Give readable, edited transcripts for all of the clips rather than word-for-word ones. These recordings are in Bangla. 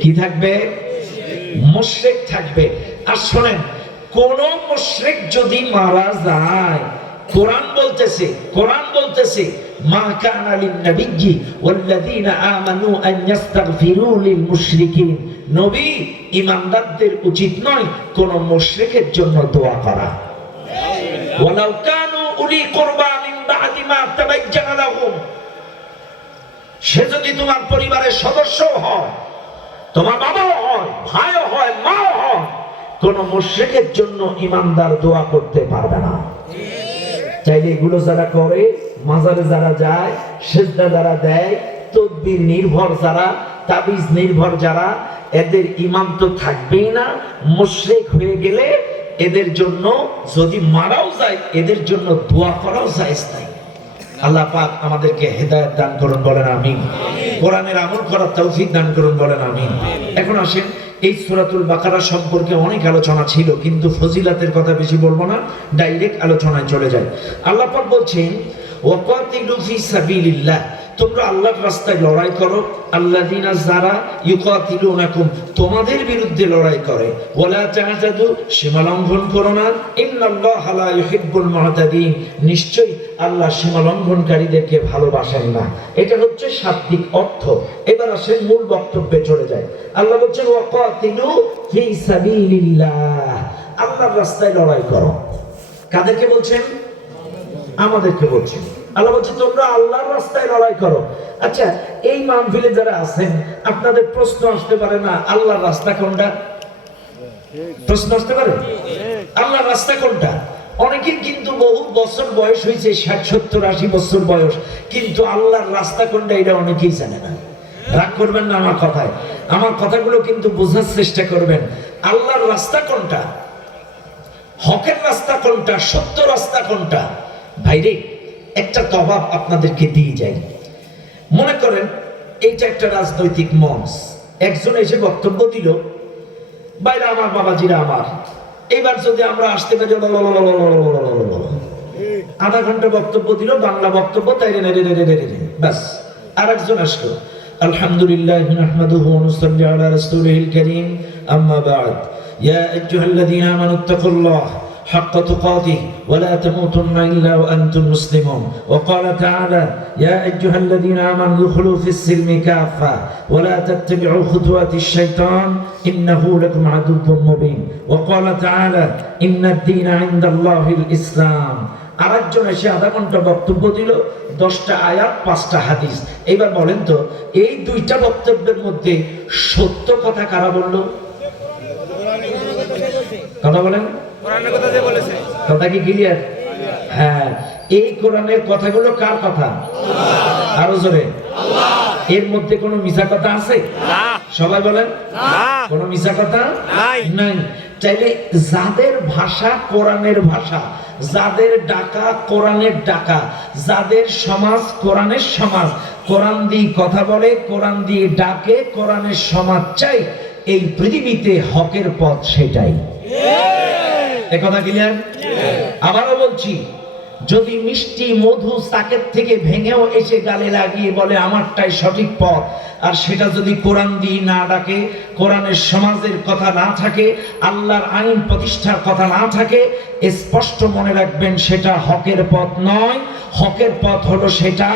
কি থাকবে? মুশরিক থাকবে। আর শোনেন, কোন মুশরিক যদি মারা যায়, কোরআন বলতেছে মা কানা লিন নাবিয়্যি ওয়াল্লাযীনা আমানু আন ইস্তাগফিরু লিল মুশরিকিন, নবী ঈমানদারদের উচিত নয় কোন মুশরিকের জন্য দোয়া করা। ওয়ালাউ কানু উলি কুরবা মিন বা'দি মা তাবায়্যানা লাহুম, সে যদি তোমার পরিবারের সদস্য হয়, তোমার বাবাও হয়, ভাইও হয়, মাও হয়, কোন মুশরিকের জন্য ঈমানদার দোয়া করতে পারবে না। চাইলে এগুলো যারা করে, মাজারে যারা যায়, সিজদা যারা দেয়, তাকবীর নির্ভর যারা, তাবিজ নির্ভর যারা, এদের ঈমান তো থাকবেই না। মুশরিক হয়ে গেলে এদের জন্য যদি মারাও যায়, এদের জন্য দোয়া করাও জায়েজ নাই। আল্লাহ পাক আমাদেরকে হেদায়েত দান করুন, বলেন আমিন। কোরআনের আমল করার তৌফিক দান করুন, বলেন আমিন। এখন আসেন, এই সূরাতুল বাকারা সম্পর্কে অনেক আলোচনা ছিল, কিন্তু ফজিলাতের কথা বেশি বলবো না, ডাইরেক্ট আলোচনায় চলে যায়। আল্লাহ পাক বলছেন ওয়াকাতিলু ফি সাবিলিল্লাহ, তোমরা আল্লাহর রাস্তায় লড়াই করো। আল্লাযিনা যারা ইউকাতিলুনাকুম, তোমাদের বিরুদ্ধে লড়াই করে। ওয়ালা তা'তাদু, সীমা লঙ্ঘন করো না। ইন্নাল্লাহা লা ইউহিব্বুল মু'তাদিন, নিশ্চয়ই আল্লাহ সীমা লঙ্ঘনকারীদেরকে ভালোবাসেন না। এটা হচ্ছে শাব্দিক অর্থ। এবার আসেন মূল বক্তব্যে চলে যায়। আল্লাহ বলছেন ওয়াকাতিলু ফি সাবিলিল্লাহ, আল্লাহর রাস্তায় লড়াই করো। কাদেরকে বলছেন? আমাদেরকে বলছেন। আল্লাহ বলছে তোমরা আল্লাহর রাস্তায় লড়াই করো। আচ্ছা, এই মাহফিলে যারা আছেন, আপনাদের প্রশ্ন আসতে পারে না আল্লাহর রাস্তা কোনটা? প্রশ্ন আসতে পারে আল্লাহর রাস্তা কোনটা? অনেকের কিন্তু বহু বছর বয়স হয়েছে, 60, 70, 80 বছর বয়স, কিন্তু আল্লাহর রাস্তা কোনটা এটা অনেকেই জানে না। রাগ করবেন না আমার কথায়, আমার কথাগুলো কিন্তু বোঝার চেষ্টা করবেন। আল্লাহর রাস্তা কোনটা, হকের রাস্তা কোনটা, সত্য রাস্তা কোনটা? ভাইরে, একটা তবাব আপনাদেরকে দিয়ে যাই। মনে করেন এইটা একটা রাজনৈতিক মঞ্চ, একজন এসে বক্তব্য দিল, বাইরে আমার বাবাজিরা আমার, এবার যদি আমরা আসতে পারি, আধা ঘন্টা বক্তব্য দিল, বাংলা বক্তব্য, তাই ব্যাস। আর একজন আসলো, আলহামদুলিল্লাহ নাহমাদুহু ওয়া নুসাল্লি আলা রাসূলিল কারীম, আম্মা বা'দ, ইয়া আইয়ুহাল্লাযীনা আমানুত্তাকুল্লাহ حق تقاته ولا تموتن إلا وأنتم مسلمون وقال تعالى يا أيها الذين آمنوا ادخلوا في السلم كافة ولا تتبعوا خطوات الشيطان إنه لكم عدو مبين وقال تعالى إن الدين عند الله الإسلام। আরেকজন এসে আধা ঘন্টা বক্তব্য দিল, 10টা আয়াত, 5টা হাদিস। এবার বলেন তো, এই দুইটা বক্তব্যের মধ্যে সত্য কথা কারা বলল? কথা বলেন, কথা কি ক্লিয়ার? হ্যাঁ, এই কোরআনের কথাগুলো কার কথা? আরো জোরে। এর মধ্যে কোনো মিছা কথা আছে? সবাই বলেন, কোনো মিছা কথা নাই। চাইলে যাদের ভাষা কোরআনের ভাষা, যাদের ডাকা কোরআনের ডাকা, যাদের সমাজ কোরআনের সমাজ, কোরআন দিয়ে কথা বলে, কোরআন দিয়ে ডাকে, কোরআনের সমাজ চাই, এই পৃথিবীতে হকের পথ সেটাই। কথা ক্লিয়ার? আবারও বলছি, যদি মিষ্টি মধু চাকের থেকে ভেঙেও এসে গালে লাগিয়ে বলে আমারটাই সঠিক পথ, আর সেটা যদি কোরআন দিয়ে না ডাকে, কোরআনের সমাজের কথা না থাকে, আল্লাহর আইন প্রতিষ্ঠার কথা না থাকে, স্পষ্ট মনে রাখবেন সেটা হকের পথ নয়। হকের পথ হলো সেটা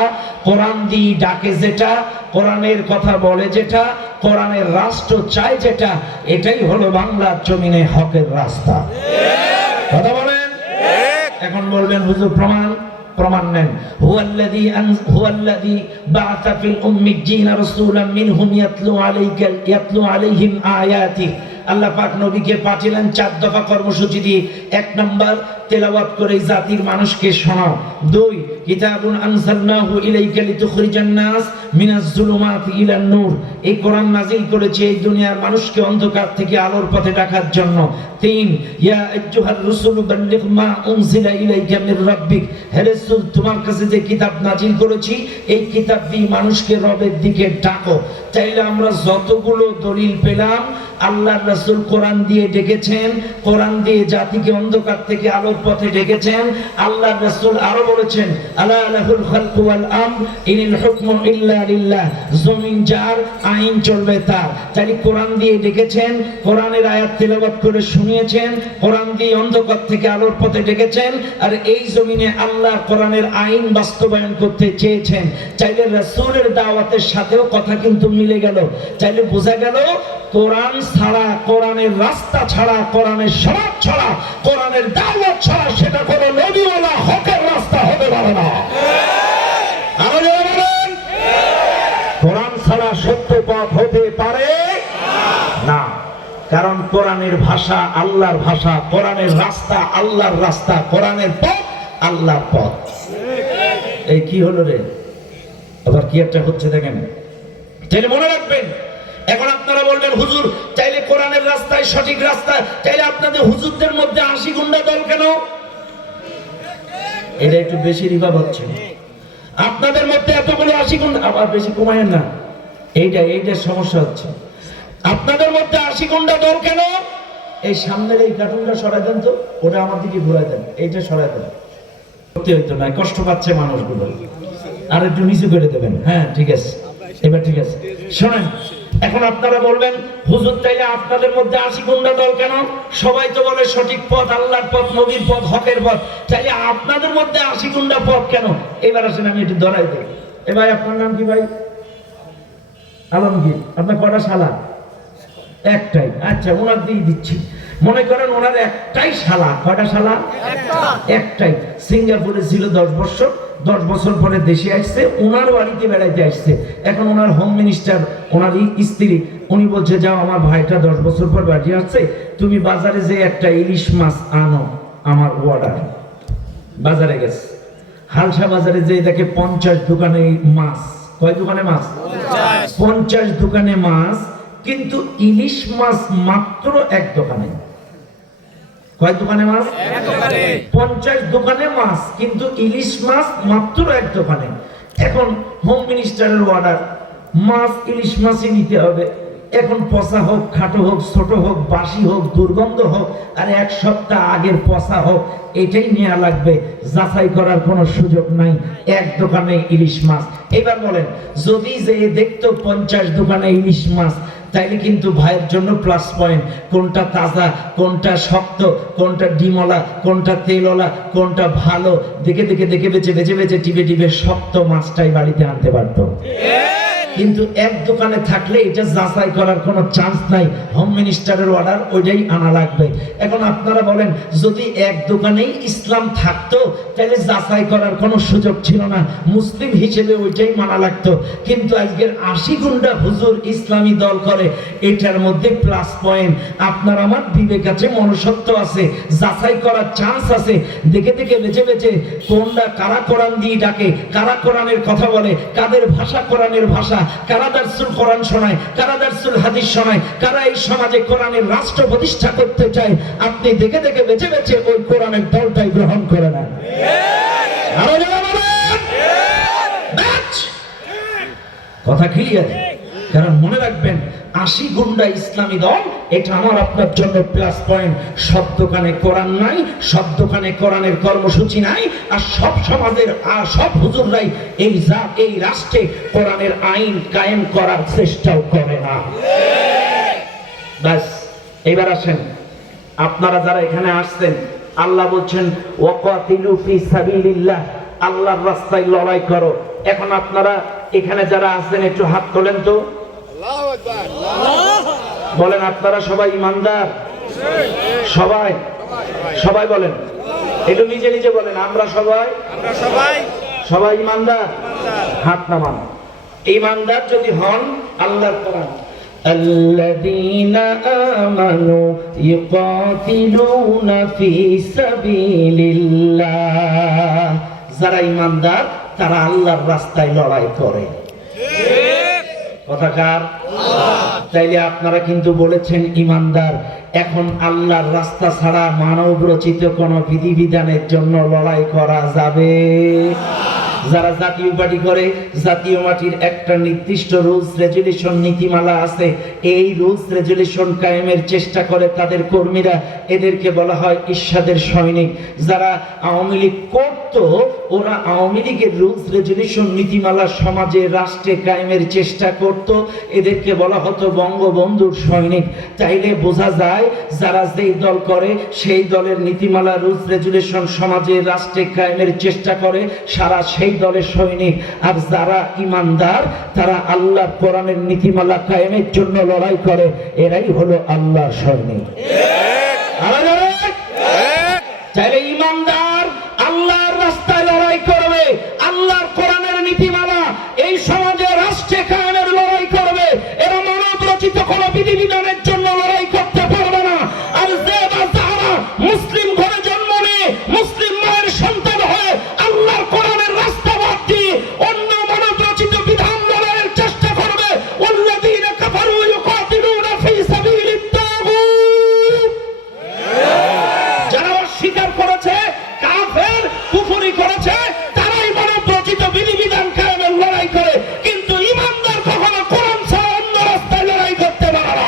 কোরআন দিয়ে ডাকে, যেটা কোরআনের কথা বলে, যেটা কোরআনের রাষ্ট্র চায়, যেটা, এটাই হলো বাংলার জমিনে হকের রাস্তা। কথা বলেন। এখন বলবেন হুজুর প্রমাণ নেন। হুয়াল্লাযী বা'আসা ফিল উম্মিয়্যিনা রাসূলাম মিনহুম ইয়াতলু আলাইহিম আয়াতিহি। আল্লাহ পাক নবীকে পাঠালেন 4 দফা কর্মসূচি দিয়ে। 1 নাম্বার, তেলাওয়াত করে জাতির মানুষকে শোনাও। 2, কিতাবুন আনজালনাহু ইলাইকা লিতুখরিজান নাস মিনাজ যুলুমাতি ইলান নূর, এই কোরআন নাযিল করেছে এই দুনিয়ার মানুষকে অন্ধকার থেকে আলোর পথে ডাকার জন্য। 3, ইয়া আইয়ুহার রাসূলু বাল্লিগ মা উনজিলা ইলাইকা মির রাব্বিক, হে রাসূল তোমার কাছে যে কিতাব নাযিল করেছি, এই কিতাব দিয়ে মানুষকে রবের দিকে ডাকো। তাইলে আমরা যতগুলো দলিল পেলাম, আল্লাহর রাসূল কোরআন দিয়ে ডেকেছেন, কোরআন দিয়ে জাতিকে অন্ধকার থেকে আলোর পথে ডেকেছেন। আল্লাহর রাসূল আরো বলেছেন, আলা লাহুল খালকু ওয়াল আমর ইনিল হুকমু ইল্লা লিল্লাহ, জমিন যার, আইন চলবে তার। তাই কোরআন দিয়ে ডেকেছেন, কোরআনের আয়াত তেলাওয়াত করে শুনিয়েছেন, কোরআন দিয়ে অন্ধকার থেকে আলোর পথে ডেকেছেন, আর এই জমিনে আল্লাহ কোরআনের আইন বাস্তবায়ন করতে চেয়েছেন। চাইলে রাসূলের দাওয়াতের সাথেও কথা কিন্তু মিলে গেল। চাইলে বোঝা গেল কোরআন ছাড়া, কোরআনের রাস্তা ছাড়া, কোরআনের সমাজ ছাড়া, কোরআনের দাওয়াত ছাড়া সেটা কোনো নবীওয়ালা হকের রাস্তা হতে পারে না। কোরআন ছাড়া সত্য পথ হতে পারে না। কারণ কোরআনের ভাষা আল্লাহর ভাষা, কোরআনের রাস্তা আল্লাহর রাস্তা, কোরআনের পথ আল্লাহর পথ। এই কি হলো রে, আবার কি একটা হচ্ছে দেখেন। তাহলে মনে রাখবেন, এখন আপনারা বলবেন হুজুর চাইলে কোরআনের রাস্তায় সঠিক রাস্তা, চাইলে আপনাদের হুজুরদের মধ্যে 80 গুন্ডা দল কেন? এটা একটু বেশি রিভাব হচ্ছে। আপনাদের মধ্যে এতগুলো 80 গুন্ডা, আবার বেশি কমায়েন না, এইটা সমস্যা হচ্ছে। আপনাদের মধ্যে 80 গুন্ডা দল কেন? এই সামনের এই কার্টুনটা সরাই দেন তো, ওটা আমার দিকে ঘুরাই দেন, এইটা সরাই দেন। সত্যি হইতো না, কষ্ট পাচ্ছে মানুষগুলো, আর একটু নিচু করে দেবেন। হ্যাঁ ঠিক আছে, এবার ঠিক আছে। শোনেন, এখন আপনারা বলবেন হুজুর তাইলে আপনাদের মধ্যে 80 গুন্ডা দল কেন? সবাই তো বলে সঠিক পথ আল্লাহর পথ, নবীর পথ, হকের পথ, তাইলে আপনাদের মধ্যে 80 গুন্ডা পথ কেন? এবার আসেন আমি একটু ধরাই দেই। এ ভাই আপনার নাম কি ভাই? আলমগীর। আপনার কটা শালা? একটাই। আচ্ছা, ওনার দিয়ে দিচ্ছি। মনে করেন ওনার একটাই শালা। কয়টা শালা? একটাই। সিঙ্গাপুরে ছিল 10 বছর, 10 বছর পরে দেশে আসছে, ওনার বাড়িতে বেড়াইতে আসছে। এখন ওনার হোম মিনিস্টার, ওনার স্ত্রী, উনি বলছে যাও আমার ভাইটা 10 বছর পর বাড়ি আসছে, তুমি বাজারে যে একটা ইলিশ মাছ আনো, আমার অর্ডার। বাজারে গেছে, হালসা বাজারে যে দেখে 50 দোকানে মাছ। কয় দোকানে মাছ? 50 দোকানে মাছ, কিন্তু ইলিশ মাছ মাত্র এক দোকানে। কয় দোকানে মাছ? 50 দোকানে মাছ, কিন্তু ইলিশ মাছ মাত্র এক দোকানে। এখন হোম মিনিস্টারের অর্ডার, মাছ ইলিশ মাছই নিতে হবে। এখন পচা হোক, খাটো হোক, ছোট হোক, বাসি হোক, দুর্গন্ধ হোক, আর 1 সপ্তাহ আগের পচা হোক, এটাই নেওয়া লাগবে, যাচাই করার কোনো সুযোগ নাই। এক দোকানে ইলিশ মাছ। এবার বলেন, যদি যে দেখতো 50 দোকানে ইলিশ মাছ, তাইলে কিন্তু ভাইয়ের জন্য প্লাস পয়েন্ট। কোনটা তাজা, কোনটা শক্ত, কোনটা ডিমওয়ালা, কোনটা তেলওয়ালা, কোনটা ভালো, দেখে বেছে টিপে শক্ত মাছটাই বাড়িতে আনতে পারতো। কিন্তু এক দোকানে থাকলে এটা যাচাই করার কোনো চান্স নাই। হোম মিনিস্টারের অর্ডার, ওইটাই আনা লাগবে। এখন আপনারা বলেন, যদি এক দোকানেই ইসলাম থাকতো তাহলে যাচাই করার কোনো সুযোগ ছিল না, মুসলিম হিসেবে ওইটাই মানা লাগতো। কিন্তু আজকের 80 গুন্ডা হুজুর ইসলামী দল করে, এটার মধ্যে প্লাস পয়েন্ট। আপনার আমার বিবেক আছে, মনুষ্যত্ব আছে, যাচাই করার চান্স আছে। দেখে বেছে কোনটা, কারা কোরআন দিয়ে ডাকে, কারা কোরআনের কথা বলে, কাদের ভাষা কোরআনের ভাষা, কারা দারসুল কোরআন শোনায়, কারা দারসুল হাদিস শোনায়, কারা এই সমাজে কোরআনের রাষ্ট্র প্রতিষ্ঠা করতে চায়। আপনি দেখে বেছে ওই কোরআনের দলটাই গ্রহণ করে নেন। কথা ক্লিয়ার? কারণ মনে রাখবেন, 80 গুন্ডা ইসলামী দল, এটা আমার আপনার জন্য প্লাস পয়েন্ট। সব দোকানে কোরআন নাই, সব দোকানে কোরআনের কর্মসূচি নাই, আর সব সমাজের আর সব হুজুররাই এই রাষ্ট্রে কোরআনের আইন কায়েম করার চেষ্টাও করে না। ব্যাস, এবার আসেন, আপনারা যারা এখানে আসছেন, আল্লাহ বলছেন ওয়াকাতিলু ফি সাবিলিল্লাহ, আল্লাহর রাস্তায় লড়াই করো। এখন আপনারা এখানে যারা আছেন একটু হাত তোলেন তো, বলেন আপনারা সবাই ইমানদার? সবাই বলেন, একটু নিজে বলেন, আমরা সবাই ইমানদার? হাত নামান। ইমানদার যদি হন, আল্লাহর কোরআন, আল্লাযীনা আমানু ইউকাতিলুনা ফি সাবিলিল্লাহ, যারা ইমানদার তারা আল্লাহর রাস্তায় লড়াই করে। কথাকার? তাইলে আপনারা কিন্তু বলেছেন ইমানদার। এখন আল্লাহর রাস্তা ছাড়া মানব রচিত কোন বিধিবিধানের জন্য লড়াই করা যাবে? যারা জাতীয় পার্টি করে, জাতীয় পার্টির একটা নির্দিষ্ট রুলস রেজুলেশন নীতিমালা আছে, এই রুলস রেজুলেশন কায়েমের চেষ্টা করে তাদের কর্মীরা, এদেরকে বলা হয় ইরশাদের সৈনিক। যারা আওয়ামী লীগ করত, ওরা আওয়ামী লীগের রুলস রেজুলেশন নীতিমালা সমাজে রাষ্ট্রে কায়েমের চেষ্টা করত, এদেরকে বলা হতো বঙ্গবন্ধুর সৈনিক। তাইলে বোঝা যায় যারা যেই দল করে সেই দলের নীতিমালা রুলস রেজুলেশন সমাজে রাষ্ট্রে কায়েমের চেষ্টা করে, সারা সেই দলের সৈনিক। আর যারা ইমানদার, তারা আল্লাহর কোরআনের নীতিমালা কায়েমের জন্য লড়াই করে, এরাই হলো আল্লাহর সৈনিক। তাইলে ইমানদার আল্লাহর রাস্তায় লড়াই করবে, আল্লাহর কোরআনের নীতিমালা এই সমাজে রাষ্ট্রে কায়েমের লড়াই করবে। এরা মানব রচিত কোন বিধিবিধানের জন্য লড়াই করতে পারবে না। আর যে বা যারা মুসলিম ঘরে জন্ম নিয়ে মুসলিম মায়ের সন্তান হয়ে আল্লাহর কোরআনের রাস্তা বাদ দিয়ে অন্য মানব রচিত বিধান লড়াইয়ের চেষ্টা করবে, ওয়াল্লাযীনা কাফারু ইউকাতিলুনা ফী সাবিলিত তাগুত, যারা অস্বীকার করেছে, কাফের কুফরি করেছে, তারাই মানব রচিত বিধিবিধান কায়েমের লড়াই করে। কিন্তু ইমানদার কখনো কোরআন ছাড়া অন্য রাস্তায় লড়াই করতে পারে না।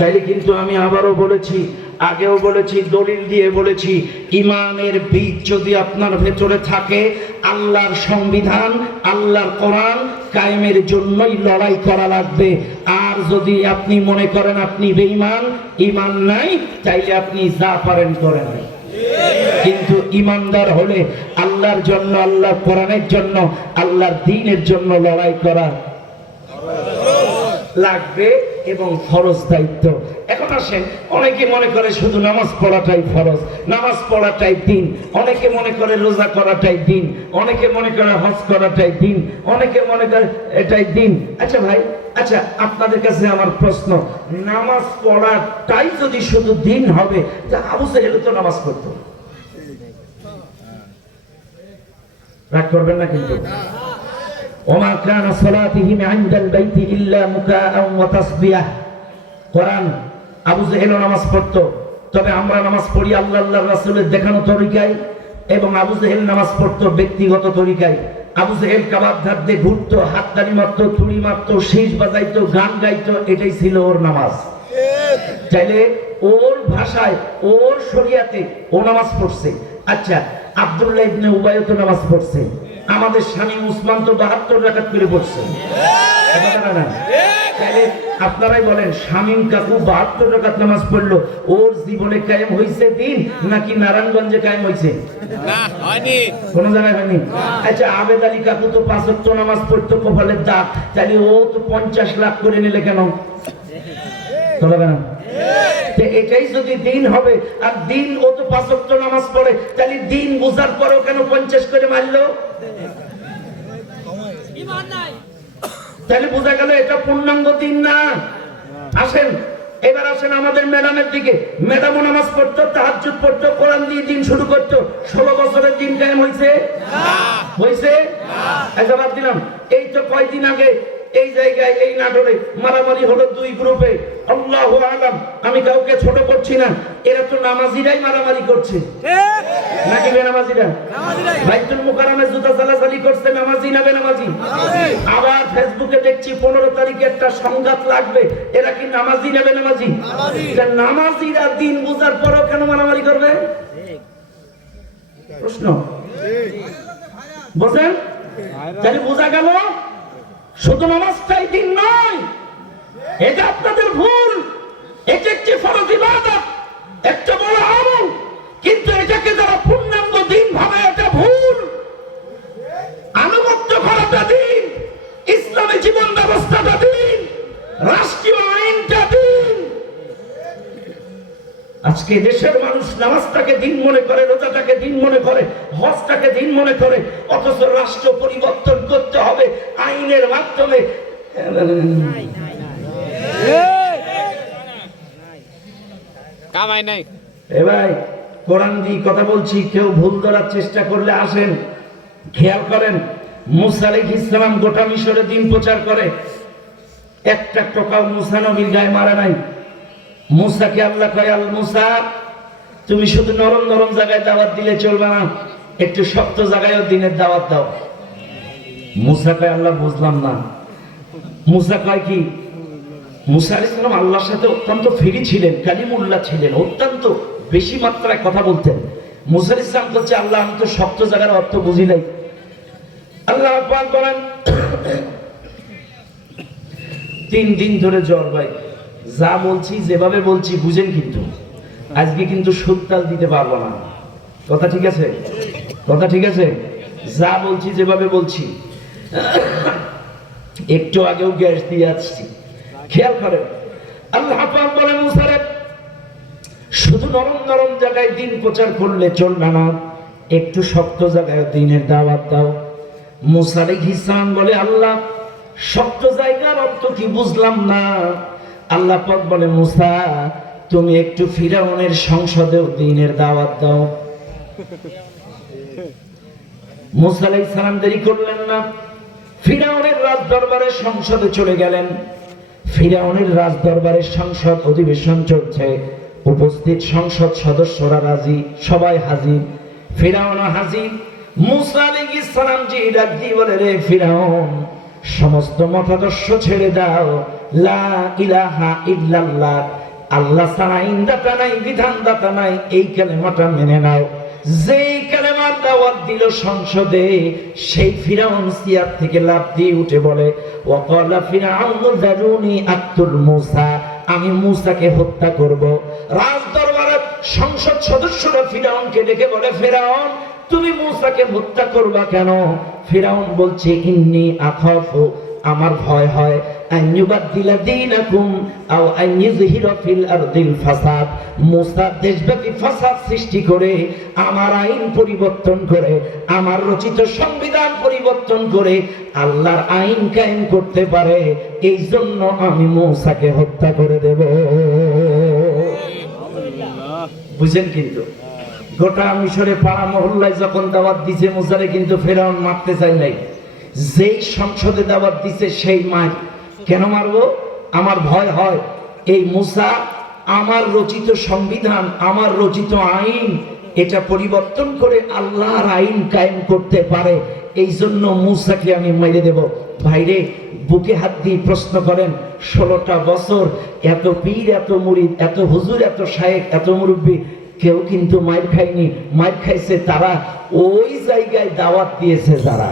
তাইলে কিন্তু আমি আবারও বলেছি, আগেও বলেছি, দলিল দিয়ে বলেছি, ইমানের বীজ যদি আপনার ভেতরে থাকে, আল্লাহর সংবিধান, আল্লাহর কোরআন কায়েমের জন্যই লড়াই করা লাগবে। আর যদি আপনি মনে করেন আপনি বেঈমান, ইমান নাই, তাইলে আপনি যা পারেন করেন। কিন্তু ইমানদার হলে আল্লাহর জন্য, আল্লাহর কোরআনের জন্য, আল্লাহর দ্বীনের জন্য লড়াই করা লাগবে এবং ফরজ দায়িত্ব। এখন আসেন, অনেকে মনে করে শুধু নামাজ পড়াটাই ফরজ, নামাজ পড়াটাই দিন, অনেকে মনে করে রোজা করাটাই দিন, অনেকে মনে করে হজ করাটাই দিন, অনেকে মনে করে এটাই দিন। আচ্ছা ভাই, আচ্ছা আপনাদের কাছে আমার প্রশ্ন, নামাজ পড়াটাই যদি শুধু দিন হবে, তা আবু জাহেল তো নামাজ পড়তো, রাগ করবেন না কিন্তু। ওমা কানা সালাতিহিম ইনদাল বাইতি ইল্লা মুকাআ ওয়া তাসবিহ। কোরআন, আবু জাহেল নামাজ পড়তো, তবে আমরা নামাজ পড়ি আল্লাহর রাসূলের দেখানো তরিকায়, এবং আবু জাহেল নামাজ পড়তো ব্যক্তিগত তরিকায়। আবু জাহেল কাবার ধার দিয়ে ঘুরতো, হাততালি মারতো, তুড়ি মারতো, শীষ বাজাইতো, গান গাইতো, এটাই ছিল ওর নামাজ। চাইলে ওর ভাষায়, ওর শরিয়াতে ও নামাজ পড়ছে। আচ্ছা, আব্দুল্লাহ ইবনে উবাইও তো নামাজ পড়ছে, আমাদের স্বামী উসমান তো 72 রাকাত করে পড়ছে। তাহলে আপনারাই বলেন, শামীম কাকু 72 রাকাত নামাজ পড়লো, ওর জীবনে কায়েম হয়েছে দিন নাকি নারায়ণগঞ্জে কায়েম হয়েছে? না, হয়নি, কোন জায়গায় হয়নি। আচ্ছা, আবেদ আলী কাকু তো 5 ওয়াক্ত নামাজ পড়তো কপালের দাগ, তাহলে ও তো 50 লাখ করে নিলে কেন? এটাই যদি দিন হবে, আর দিন ও তো 5 ওয়াক্ত নামাজ পড়ে, তাহলে দিন বোঝার পরেও কেন 50 করে মারলো? তাহলে বোঝা গেল এটা পূর্ণাঙ্গ দিন না। আসেন, এবার আসেন আমাদের ম্যাডামের দিকে। ম্যাডামও নামাজ পড়তো, তাহাজ্জুদ পড়তো, কোরআন দিয়ে দিন শুরু করতো। 16 বছরের দিন কায়েম হয়েছে? হয়েছে? জবাব দিলাম। এই তো কয়দিন আগে এই জায়গায়, এই নাটোরে মারামারি হলো 2 গ্রুপে। আল্লাহু আলাম, আমি কাউকে ছোট করছি না, এরা তো নামাজিরাই মারামারি করছে, নাকি বেনামাজিরা? বাইতুল মুকাররমে জুতা চালাচালি করছে, নামাজি না বেনামাজি? আবার ফেসবুকে দেখছি 15 তারিখে একটা সংঘাত লাগবে, এরা কি নামাজি না বেনামাজি? নামাজিরা দিন বুঝার পরও কেন মারামারি করবে? প্রশ্ন বুঝেন? তাহলে বোঝা গেল শুধু নামাজটাই দিন নয়, এটা আপনাদের ভুল। এটা একটি ফরজ ইবাদত, একটা বড় আমল, কিন্তু এটাকে যারা পূর্ণাঙ্গ দিন ভাবে, এটা ভুল। আনুগত্য করাটা দিন, ইসলামী জীবন ব্যবস্থাটা দিন, রাষ্ট্রীয় আইনটা দিন। আজকে দেশের মানুষ নামাজটাকে দিন মনে করে, রোজাটাকে দিন মনে করে, হজটাকে দিন মনে করে, অথচ রাষ্ট্র পরিবর্তন করতে হবে আইনের মাধ্যমে। কামাই নাই। এ ভাই, কোরআন দিয়ে কথা বলছি, কেউ ভুল ধরার চেষ্টা করলে আসেন। খেয়াল করেন, মুসা আলাইহিস সালাম গোটা মিশরে দিন প্রচার করে, একটা টোকাও মুসা নবীর গায়ে মারা নাই। মুসাকে আল্লাহ কয়, আল মুসা, তুমি শুধু নরম নরম জায়গায় দাওয়াত দিলে চলবে না, একটু শক্ত জায়গায়ও দিনের দাওয়াত দাও। মুসা কয়, আল্লাহ বুঝলাম না। মুসা কয় কি, মুসা আলাইহিস সালাম আল্লাহর সাথে অত্যন্ত ফ্রি ছিলেন, কালিমুল্লাহ ছিলেন, অত্যন্ত বেশি মাত্রায় কথা বলতেন। মুসা আলাইহিস সালাম বলছে, আল্লাহ আমি তো শক্ত জায়গার অর্থ বুঝি নাই। আল্লাহ পাক বলেন, 3 দিন ধরে জ্বর ভাই, যা বলছি যেভাবে বলছি বুঝেন, কিন্তু আজকে কিন্তু সুরতাল দিতে পারবো না। কথা ঠিক আছে? কথা ঠিক আছে? যা বলছি যেভাবে বলছি, একটু আগেও গ্যাস দিয়ে আসছি, খেয়াল করেন। আল্লাহ পাক বলেন, মুসা রে, শুধু নরম নরম জায়গায় দিন প্রচার করলে চলবে না, একটু শক্ত জায়গায় দিনের দাওয়াত দাও। মুসা আলাইহিস সালাম বলে, আল্লাহ শক্ত জায়গার অর্থ কি বুঝলাম না। আল্লাহ পাক বলে, মুসা তুমি একটু ফিরাউনের সংসদেও দিনের দাওয়াত দাও। মুসা আলাইহিস সালাম দেরি করলেন না, ফিরাউনের রাজ দরবারের সংসদে চলে গেলেন। ফিরাউনের রাজ দরবারের সংসদ অধিবেশন চলছে, উপস্থিত সংসদ সদস্যরা রাজি, সবাই হাজির, ফিরাউনও হাজির। মুসা আলাইহিস সালাম জি ডাক দিয়ে বলে, রে ফিরাউন, সমস্ত মতাদর্শ ছেড়ে দাও, লা ইলাহা ইল্লাল্লাহ, আল্লাহ ছাড়া আইনদাতা নাই, বিধানদাতা নাই, এই কালেমাটা মেনে নাও। যেই কালেমার দাওয়াত দিল সংসদে, সেই ফিরাউন সিয়ার থেকে লাফ দিয়ে উঠে বলে, ওয়াকালা ফিরাউন যারুনি আক্তুল মুসা, আমি মুসাকে হত্যা করব। রাজ দরবারের সংসদ সদস্যরা ফিরাউনকে ডেকে বলে, ফিরাউন তুমি মুসাকে হত্যা করবা কেন? ফিরাউন বলছে, ইন্নী আখাফু, আমার ভয় হয়, আইয়ুবাদদিলা দীনাকুম আও আইয়ুযহিরা ফিল আরদিল ফাসাদ, মুসা দেশব্যাপী ফাসাদ সৃষ্টি করে, আমার আইন পরিবর্তন করে, আমার রচিত সংবিধান পরিবর্তন করে আল্লাহর আইন কায়েম করতে পারে, এই জন্য আমি মুসাকে হত্যা করে দেব। বুঝেন? কিন্তু গোটা মিশরে পাড়া মহল্লায় যখন দাওয়াত দিছে মুসারে, কিন্তু ফেরাউন মারতে চাই নাই। যেই সংসদে দাওয়াত দিছে সেই মার। কেন মারবো? আমার ভয় হয় এই মুসা আমার রচিত সংবিধান, আমার রচিত আইন, এটা পরিবর্তন করে আল্লাহর আইন কায়েম করতে পারে, এই জন্য মুসাকে আমি মেরে দেব। ভাইরে, বুকে হাত দিয়ে প্রশ্ন করেন, 16টা বছর এত পীর, এত মুরিদ, এত হুজুর, এত শায়েখ, এত মুরব্বী, কেউ কিন্তু মাইর খায়নি। মাইর খাইছে তারা ওই জায়গায় দাওয়াত দিয়েছে যারা।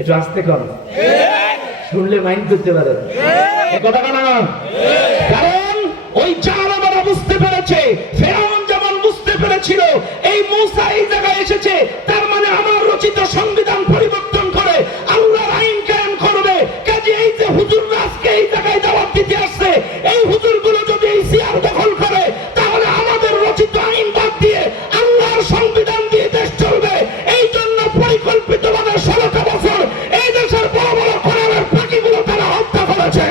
একটু আস্তে করো, শুনলে মাইন্ড করতে পারে কথা না। কারণ ওই জালেমেরা বুঝতে পেরেছে, ফেরাউন যেমন বুঝতে পেরেছিল এই মুসা এই জায়গায় এসেছে, তার মানে আমার রচিত সংবিধান পরিবর্তন করে আল্লাহর আইন কায়েম করবে। কাজে এই যে হুজুররা আজকে এই জায়গায় দাওয়াত দিতে আসছে, এই হুজুরগুলো যদি এই চেয়ার দখল করে, তাহলে আমাদের রচিত আইন বাদ দিয়ে আল্লাহর সংবিধান দিয়ে দেশ চলবে। এই জন্য পরিকল্পিতভাবে 16টা বছর এই দেশের বড় বড় কোরআনের ফাঁকিগুলো তারা হত্যা করেছে।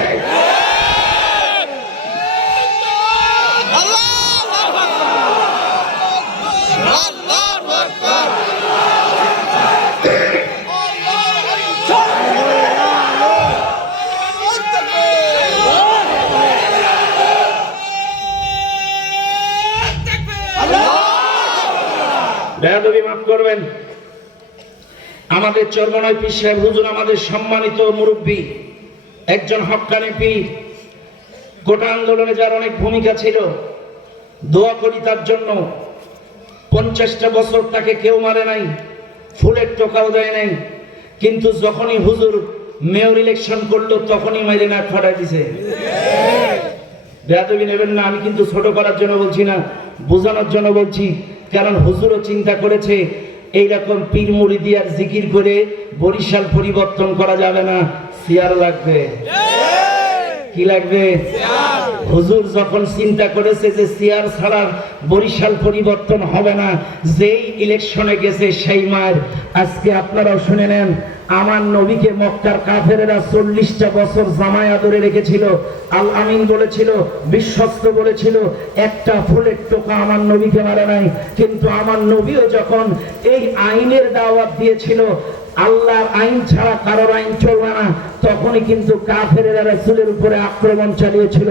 বেয়াদবি মাফ করবেন, আমাদের চরমনায় পীর সাহেব হুজুর আমাদের সম্মানিত মুরব্বী, একজন হক্কানি পীর। গোটা আন্দোলনে যার অনেক ভূমিকা ছিল, দোয়া করি তার জন্য। 50টা বছর তাকে কেউ মারে নাই, ফুলের টোকাও দেয় নাই, কিন্তু যখনই হুজুর মেয়র ইলেকশন করলো তখনই মাইরে নাক ফাটাই দিছে। বেয়াদবি নেবেন না, আমি কিন্তু ছোট করার জন্য বলছি না, বোঝানোর জন্য বলছি। কারণ হুজুরও চিন্তা করেছে এইরকম পীর মুরিদি আর জিকির করে বরিশাল পরিবর্তন করা যাবে না, চেয়ার লাগবে। কি লাগবে? হুজুর যখন চিন্তা করেছে যে চেয়ার ছাড়া বরিশাল পরিবর্তন হবে না, যেই ইলেকশনে গেছে সেই মার। আজকে আপনারাও শুনে নেন, আমার নবীকে মক্কার কাফেরেরা 40টা বছর জামায়া ধরে রেখেছিল। আল আমিন বলেছিল, বিশ্বস্ত বলেছিল, একটা ফুলের টোকা আমার নবীকে মারে নাই। কিন্তু আমার নবীও যখন এই আইনের দাওয়াত দিয়েছিল, আল্লাহর আইন ছাড়া কারোর আইন চলবে না, তখনই কিন্তু কাফেরেরা রাসূলের উপরে আক্রমণ চালিয়েছিল।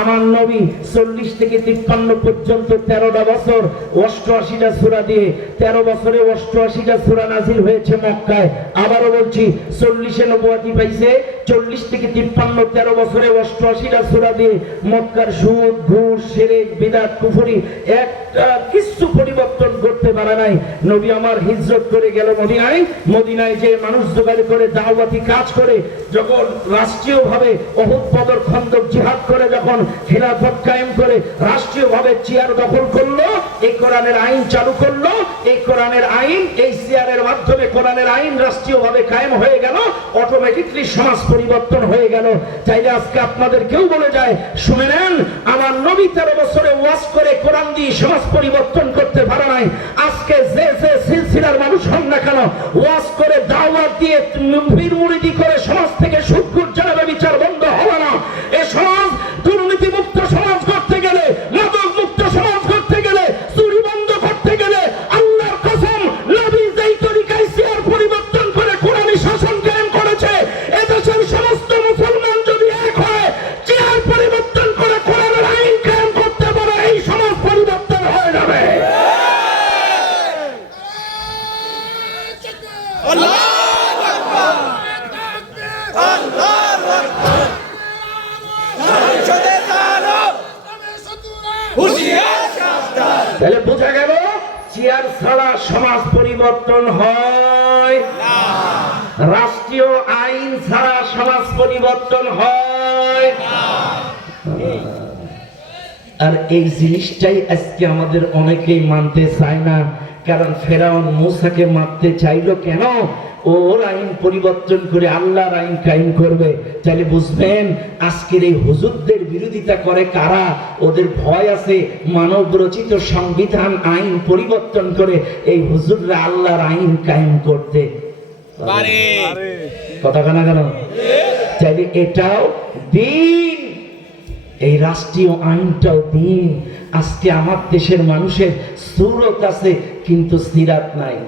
আমার নবী 40 থেকে 53 পর্যন্ত 13টা বছর 88টা সূরা দিয়ে, 13 বছরে 88টা সূরা নাজিল হয়েছে মক্কায়। আবারও বলছি, 40-এ নবুয়তি পাইছে, 40 থেকে 53 13 বছরে 88টা সূরা দিয়ে মক্কার সুদ, ঘুষ, শিরক, বিদআত, কুফরি একটা কিছু পরিবর্তন করতে পারে নাই। নবী আমার হিজরত করে গেল মদিনায়। মদিনায় যে মানুষ জোগাড় করে দাওয়াতি কাজ করে, যখন রাষ্ট্রীয়ভাবে উহুদ, বদর, খন্দক জিহাদ করে, যখন খেলাফত কায়েম করে রাষ্ট্রীয়ভাবে চেয়ার দখল করলো, এই কোরআনের আইন চালু করলো, এই কোরআনের আইন, এই চেয়ারের মাধ্যমে কোরআনের আইন রাষ্ট্রীয়ভাবে কায়েম হয়ে গেল, অটোমেটিকলি সমাজ পরিবর্তন হয়ে গেল। তাইলে আজকে আপনাদের কেউ বলে যায়, শুনে নেন, আমার নবী 13 বছরে ওয়াজ করে কোরআন দিয়ে সমাজ পরিবর্তন করতে পারে নাই। আজকে যে যে সিলসিলার মানুষ হন না কেন, ওয়াজ করে দাওয়াত দিয়ে পীর মুরিদি করে সমাজ থেকে সুদ, ঘুষ, জেনা, বিচার বন্ধ হবে না। এই সমাজ দুর্নীতি মুক্ত সমাজ করতে গেলে, মাদক মুক্ত সমাজ করতে গেলে, চুরি বন্ধ করতে গেলে, আল্লাহর কসম, নবী যেই তরিকায় চেয়ার পরিবর্তন করে কোরআনী শাসন কায়েম করেছে, এদেশের সমস্ত মুসলমান যদি এক হয় চেয়ার পরিবর্তন করে কোরআনের আইন কায়েম করতে পারে, এই সমাজ পরিবর্তন হয়ে যাবে। তাহলে বোঝা গেল, চেয়ার ছাড়া সমাজ পরিবর্তন হয় না, রাষ্ট্রীয় আইন ছাড়া সমাজ পরিবর্তন হয় না। আর এই জিনিসটাই আজকে আমাদের অনেকেই মানতে চায় না। কারণ ফেরাউন মূসাকে মারতে চাইলো কেন? ওর আইন পরিবর্তন করে আল্লাহর আইন কায়েম করবে। তাহলে বুঝবেন, আজকের এই হুজুরদের বিরোধিতা করে কারা? ওদের ভয় আছে মানব রচিত সংবিধান আইন পরিবর্তন করে এই হুজুররা আল্লাহর আইন কায়েম করতে পারে। কথা কানা কেন? তাহলে এটাও দিন, এই রাষ্ট্রীয় আইনটাও দিন। আজকে আমার দেশের মানুষের সুরত আছে কিন্তু সিরাত নাই।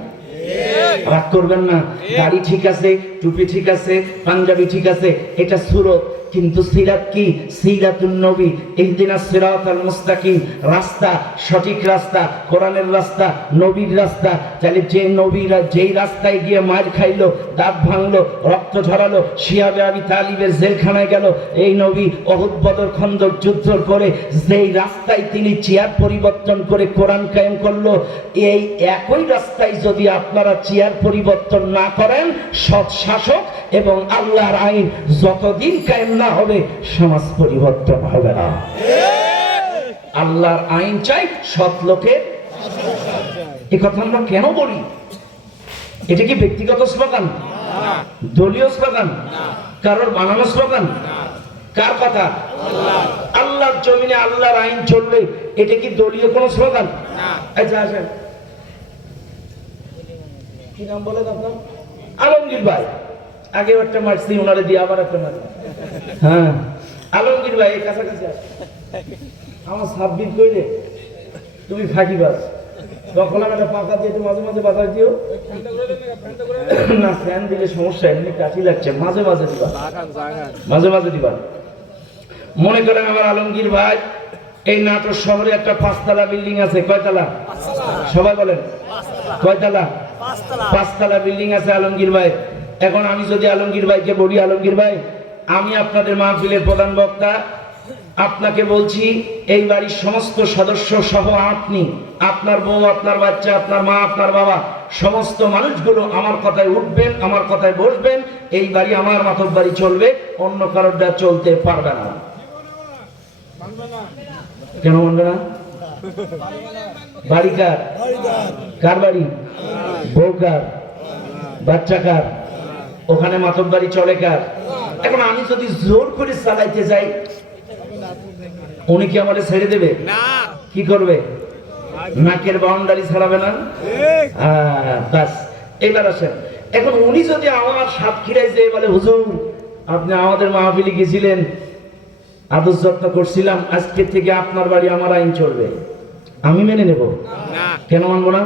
রাগ করবেন না, দাড়ি ঠিক আছে, টুপি ঠিক আছে, পাঞ্জাবি ঠিক আছে, এটা সুরত, কিন্তু সিরাত কি? সিরাতুন নবী, ইহদিনাস সিরাতাল মুস্তাকিম, রাস্তা, সঠিক রাস্তা, কোরআনের রাস্তা, নবীর রাস্তা। তাহলে যে নবীরা যেই রাস্তায় গিয়ে মার খাইলো, দাঁত ভাঙলো, রক্ত ঝরালো, শিয়াবে আবি তালিবের জেলখানায় গেল, এই নবী উহুদ, বদর, খন্দক যুদ্ধ করে যেই রাস্তায় তিনি চেয়ার পরিবর্তন করে কোরআন কায়েম করলো, এই একই রাস্তায় যদি আপনারা চেয়ার পরিবর্তন না করেন, সৎ শাসক এবং আল্লাহর আইন যতদিন কায়েম না হবে, সমাজ পরিবর্তন হবে না। আল্লাহর আইন চাই, সৎ লোকের। এ কথা আমরা কেন বলি? এটা কি ব্যক্তিগত স্লোগান? দলীয় স্লোগান? কারোর বানানো স্লোগান? কার কথা? আল্লাহর জমিনে আল্লাহর আইন চলবে, এটা কি দলীয় কোন স্লোগান? আচ্ছা আসেন, কি নাম বলেন আপনার? আলমগীর ভাই। আগে একটা মারছি, ওনারে দিয়ে আবার একটা মারছি। হ্যাঁ, আলমগীর ভাই এই কাছাকাছি আসে। আমার সাব্বির কইলে তুমি ফাঁকিবাজ, তখন একটা পাকা দিয়ে মাঝে মাঝে বাতাস দিও না। ফ্যান দিলে সমস্যা, এমনি কাশি লাগছে, মাঝে মাঝে দিবা, মাঝে মাঝে দিবা। মনে করেন আমার আলমগীর ভাই এই নাটোর শহরে একটা 5তলা বিল্ডিং আছে। কয়তলা? সবাই বলেন কয়তলা? 5তলা বিল্ডিং আছে আলমগীর ভাই। এখন আমি যদি আলমগীর ভাইকে বলি, আলমগীর ভাই, আমি আপনাদের মাহফিলের প্রধান বক্তা, আপনাকে বলছি এই বাড়ির সমস্ত সদস্য সহ আপনি, আপনার বউ, আপনার বাচ্চা, আপনার মা, আপনার বাবা, সমস্ত মানুষগুলো আমার কথায় উঠবেন, আমার কথায় বসবেন, এই বাড়ি আমার মাতব বাড়ি চলবে, অন্য কারোরটা চলতে পারবে না। কেন মানবে না? বাড়ি কার? কার বাড়ি? বউ কার? বাচ্চা কার? ওখানে মাতব বাড়ি চলে কার? এখন আমি যদি জোর করে চালাইতে যাই, উনি কি আমাদের ছেড়ে দেবে না? কি করবে? নাকের বাউন্ডারি ছাড়াবে না? বাস। এবার আসেন, এখন উনি যদি আমার সাতক্ষীরায় যেয়ে বলে হুজুর আপনি আমাদের মাহফিলে গেছিলেন, আদর যত্ন করছিলাম, আজকে থেকে আপনার বাড়ি আমার আইন চলবে, আমি মেনে নেব না। কেন মানবো না?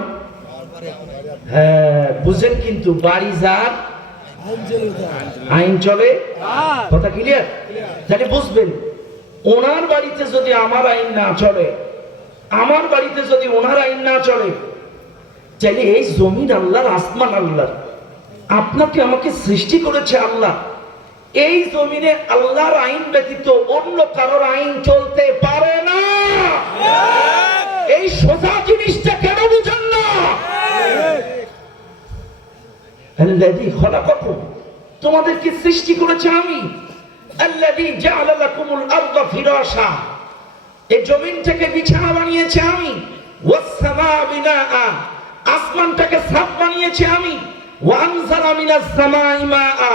হ্যাঁ বুঝেন, কিন্তু বাড়ি যার আইন চলে, কথা ক্লিয়ার? তাহলে বুঝবেন, ওনার বাড়িতে যদি আমার আইন না চলে, আমার বাড়িতে যদি ওনার আইন না চলে, তাহলে এই জমিন আল্লাহর, আসমান আল্লাহর, আপনাকে আমাকে সৃষ্টি করেছে আল্লাহ, এই জমিনে আল্লাহর আইন ব্যতীত অন্য কারোর আইন চলতে পারে না। এই সোজা জিনিসটা কেন বুঝেন না? আল্লাযী খলাকাকুম, তোমাদেরকে সৃষ্টি করেছে আমি। আল্লাযী জাআলা লাকুমুল আরদা ফিরাশা, এই জমিনটাকে বিছানা বানিয়েছে আমি। ওয়াস সামাআ বিনাআ, আসমানটাকে ছাদ বানিয়েছি আমি। ওয়া আনজালা মিনাস সামাই মাআ,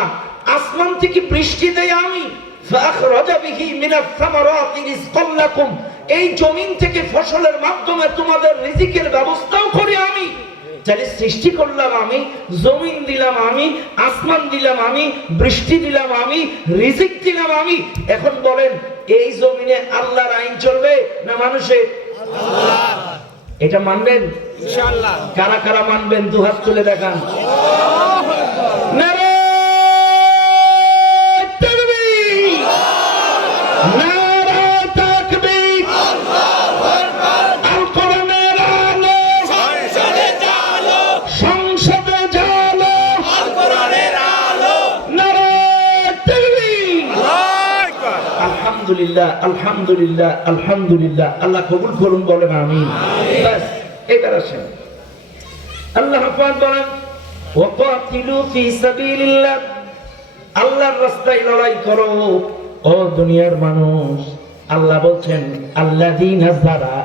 আসমান থেকে বৃষ্টি দেই আমি। ফাখরাজা বিহি মিনাস সামারাতি রিজকান লাকুম, এই জমিন থেকে ফসলের মাধ্যমে তোমাদের রিজিকের ব্যবস্থাও করি আমি। তাহলে সৃষ্টি করলাম আমি, জমিন দিলাম আমি, আসমান দিলাম আমি, বৃষ্টি দিলাম আমি, রিজিক দিলাম আমি। এখন বলেন, এই জমিনে আল্লাহর আইন চলবে না মানুষের? আল্লাহ। এটা মানবেন ইনশাআল্লাহ? কারা কারা মানবেন দুহাত তুলে দেখান। নারে তাকবীর, নারে তাকবীর, আল্লাহু আকবার। আল কোরআনের আলো সংসদে জালো, সংসদে জালো, আল কোরআনের আলো। নারে তাকবীর, আল্লাহু আকবার। আলহামদুলিল্লাহ, আলহামদুলিল্লাহ, আলহামদুলিল্লাহ। আল্লাহ কবুল করুন, বলেন আমিন। বাস। এবার আসেন, আল্লাহ পাক বলেন ওয়াকাতিলু ফি সাবিলিল্লাহ, আল্লাহর রাস্তায় লড়াই করো ও দুনিয়ার মানুষ। আল্লাহ বলছেন আল্লাযীনা যারা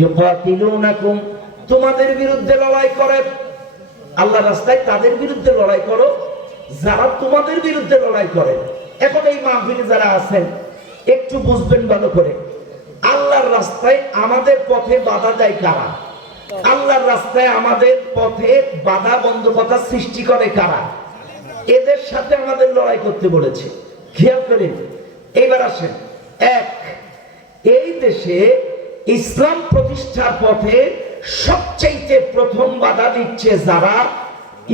ইউকাতিলুনাকুম, তোমাদের বিরুদ্ধে লড়াই করে। আল্লাহর রাস্তায় তাদের বিরুদ্ধে লড়াই করো যারা তোমাদের বিরুদ্ধে লড়াই করে। এখন এই মাহফিলে যারা আছেন একটু বুঝবেন ভালো করে, আল্লাহর রাস্তায় আমাদের পথে বাধা দেয় কারা? আল্লাহর রাস্তায় আমাদের পথে বাধা বন্ধকতা সৃষ্টি করে কারা? এদের সাথে আমাদের লড়াই করতে বলেছে। খেয়াল করেন। এইবার আসেন, এক, এই দেশে ইসলাম প্রতিষ্ঠার পথে সবচেয়ে প্রথম বাধা দিচ্ছে যারা,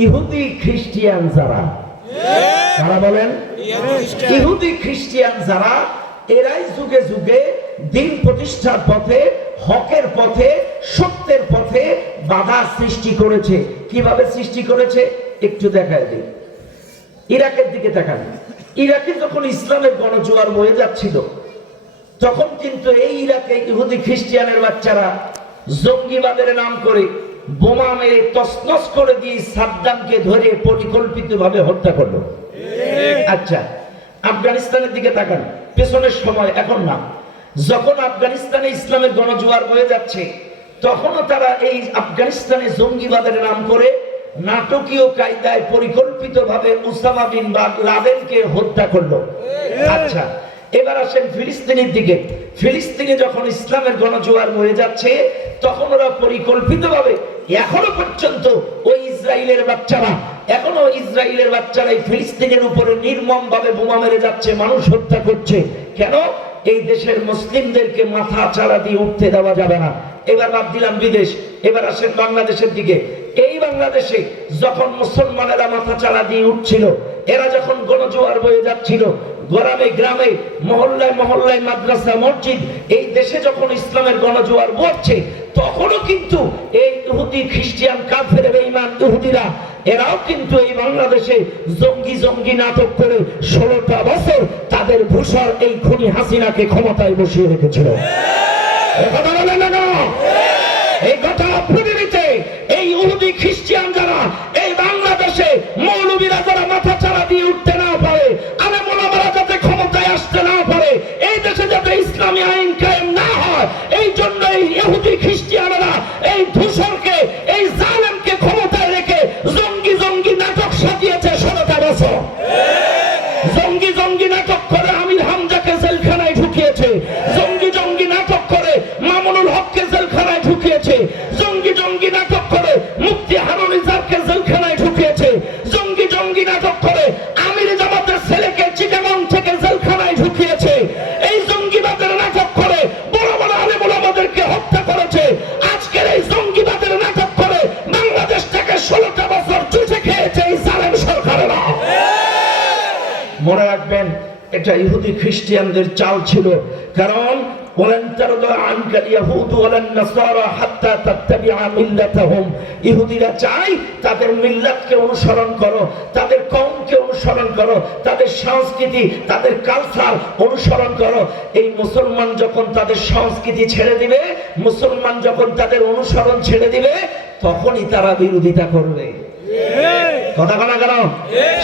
ইহুদি খ্রিস্টিয়ান যারা। তারা বলেন ইহুদি খ্রিস্টিয়ান যারা, এরাই যুগে যুগে দিন প্রতিষ্ঠার পথে, হকের পথে, সত্যের পথে বাধা সৃষ্টি করেছে। কিভাবে সৃষ্টি করেছে একটু দেখায় দিই। ইরাকের দিকে তাকান। ইরাকে যখন ইসলামের গণজোয়ার বয়ে যাচ্ছিল, তখন কিন্তু এই ইরাকে ইহুদি খ্রিস্টিয়ানের বাচ্চারা জঙ্গিবাদের নাম করে বোমা মেরে তছনছ করে দিয়ে সাদ্দামকে ধরে পরিকল্পিতভাবে হত্যা করলো। আচ্ছা, আফগানিস্তানের দিকে তাকান। পেছনের সময়, এখন না, যখন আফগানিস্তানে ইসলামের গণজোয়ার বয়ে যাচ্ছে, তখনও তারা এই আফগানিস্তানে জঙ্গিবাদের নাম করে নাটকীয় কায়দায় পরিকল্পিতভাবে উসামা বিন লাদেনকে হত্যা করলো। আচ্ছা, এবার আসেন ফিলিস্তিনের দিকে। ফিলিস্তিনে যখন ইসলামের গণজোয়ার বয়ে যাচ্ছে, তখন ওরা পরিকল্পিতভাবে, এখনো পর্যন্ত ওই ইসরায়েলের বাচ্চারা, এখনো ইসরায়েলের বাচ্চারা এই ফিলিস্তিনের উপরে নির্মম ভাবে বোমা মেরে যাচ্ছে, মানুষ হত্যা করছে। কেন? এই দেশের মুসলিমদেরকে মাথা চাড়া দিয়ে উঠতে দেওয়া যাবে না। এবার বাদ দিলাম বিদেশ, এবার আসেন বাংলাদেশের দিকে। এই বাংলাদেশে যখন মুসলমানেরা মাথা চাড়া দিয়ে উঠছিল, এরা যখন গণজোয়ার বয়ে যাচ্ছিল, গ্রামে গ্রামে, মহল্লায় মহল্লায়, মাদ্রাসা, মসজিদ, এই দেশে যখন ইসলামের গণজোয়ার বইছে, তখনও কিন্তু এই ইহুদি খ্রিস্টিয়ান কাফের বেঈমান ইহুদিরা, এরাও কিন্তু এই বাংলাদেশে জঙ্গি জঙ্গি নাটক করে 16টা বছর তাদের ভূষর এই খুনি হাসিনাকে ক্ষমতায় বসিয়ে রেখেছিল। কথা বলেন না? এই কথা পৃথিবীতে এই ইহুদি খ্রিস্টিয়ান যারা এই বাংলাদেশে, মৌলবীরা যারা মাথা চাড়া দিয়ে উঠতে না পারে, আলেম ওলামারা যাতে ক্ষমতায় আসতে না পারে, এই দেশে যাতে ইসলামী আইন কায়েম না হয়, এই জন্য এই ইহুদি খ্রিস্টিয়ানরা এই ধূসরকে, এই জালেমকে ক্ষমতায় রেখে জঙ্গি জঙ্গি নাটক সাজিয়েছে 16টা বছর। জঙ্গি জঙ্গি নাটক করে আমির হামজাকে জেলখানায় ঢুকিয়েছে, জঙ্গি জঙ্গি জঙ্গি নাটক করে মুফতি হারুন ইজারকে জেলখানায় ঢুকিয়েছে, জঙ্গি নাটক করে আমির জামাতের ছেলেকে চিটাগং থেকে জেলখানায় ঢুকিয়েছে, এই জঙ্গিবাদের নাটক করে বড় বড় আলেম ওলামাদেরকে হত্যা করেছে। আজকের এই জঙ্গিবাদের নাটক করে বাংলাদেশ থেকে 16টা বছর চুষে খেয়েছে এই জালেম সরকারেরা। মনে রাখবেন, এটা ইহুদি খ্রিস্টানদের চাল ছিল। কারণ ইহুদিরা চায় তাদের মিল্লাতকে অনুসরণ করো, তাদের কওমকে অনুসরণ করো, তাদের সংস্কৃতি, তাদের কালচার অনুসরণ করো। এই মুসলমান যখন তাদের সংস্কৃতি ছেড়ে দিবে, মুসলমান যখন তাদের অনুসরণ ছেড়ে দিবে, তখনই তারা বিরোধিতা করবে। কথা বলা কেন?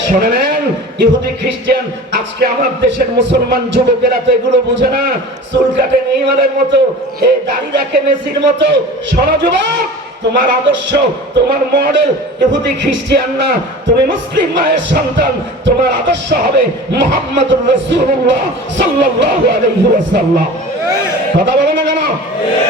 শুনে নেন, ইহুদি খ্রিস্টান আজকে আমার দেশের মুসলমান যুবকেরা তো এগুলো বুঝে না। চুল কাটে নেইমারের মতো, এই দাড়ি রাখে মেসির মতো। শোনো যুবক, তোমার আদর্শ, তোমার মডেল ইহুদি খ্রিস্টান না, তুমি মুসলিম মায়ের সন্তান। তোমার আদর্শ হবে মুহাম্মদুর রাসূলুল্লাহ সাল্লাল্লাহু আলাইহি ওয়াসাল্লাম। কথা বলো না কেন?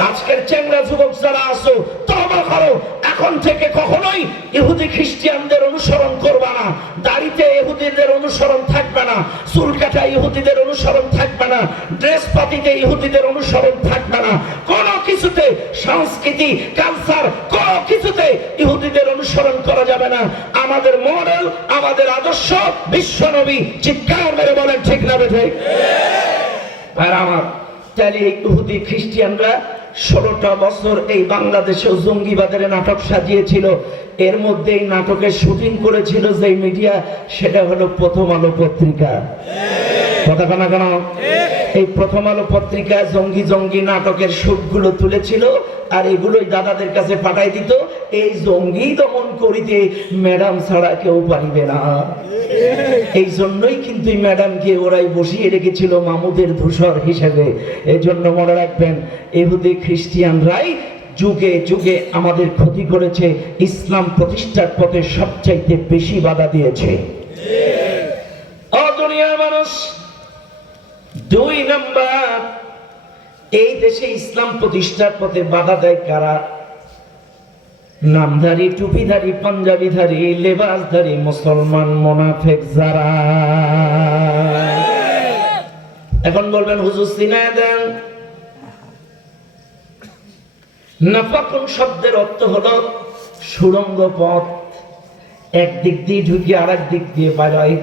আজকের চেংড়া যুবক যারা আছো, তওবা করো, এখন থেকে কখনোই ইহুদি খ্রিস্টানদের অনুসরণ করবা না। দাড়িতে ইহুদিদের অনুসরণ থাকবে না, চুল কাটা ইহুদিদের অনুসরণ থাকবে না, ড্রেস পাতিতে ইহুদিদের অনুসরণ থাকবে না, কোন কিছুতে সংস্কৃতি কালচার কোন কিছুতে ইহুদিদের অনুসরণ করা যাবে না। আমাদের মডেল, আমাদের আদর্শ বিশ্বনবী। চিৎকার মেরে বলেন ঠিক না বেঠিক? আর আমার তাহলে ইহুদি খ্রিস্টানরা 16টা বছর এই বাংলাদেশে জঙ্গিবাদের নাটক সাজিয়েছিল। এর মধ্যে এই নাটকের শুটিং করেছিল যে মিডিয়া, সেটা হলো প্রথম আলো পত্রিকা। কথা কেন কেন? এই প্রথম আলো পত্রিকা জঙ্গি নাটকের শুটগুলো তুলেছিল, আর এগুলোই দাদাদের কাছে পাঠাই দিত। এই জঙ্গি দমন করিতে ম্যাডাম ছাড়া কেউ পারিবে না। এই জন্যই কিন্তু ম্যাডামকে ওরাই বসিয়ে রেখেছিল মামুদের ধূসর হিসেবে। এই জন্য মনে রাখবেন, ইহুদি খ্রিস্টানরাই যুগে যুগে আমাদের ক্ষতি করেছে, ইসলাম প্রতিষ্ঠার পথে সবচাইতে বেশি বাধা দিয়েছে। ও দুনিয়ার মানুষ, 2 নাম্বার, এই দেশে ইসলাম প্রতিষ্ঠার পথে বাধা দেয় কারা? নামধারী, টুপিধারী, পাঞ্জাবিধারী, লেবাসধারী মুসলমান মুনাফিক যারা। এখন বলবেন হুজুর চিনায় দেন। নাফাকুন শব্দের অর্থ হলো সুড়ঙ্গ পথ, একদিক দিয়ে ঢুকে আর এক দিক দিয়ে বেরোয়।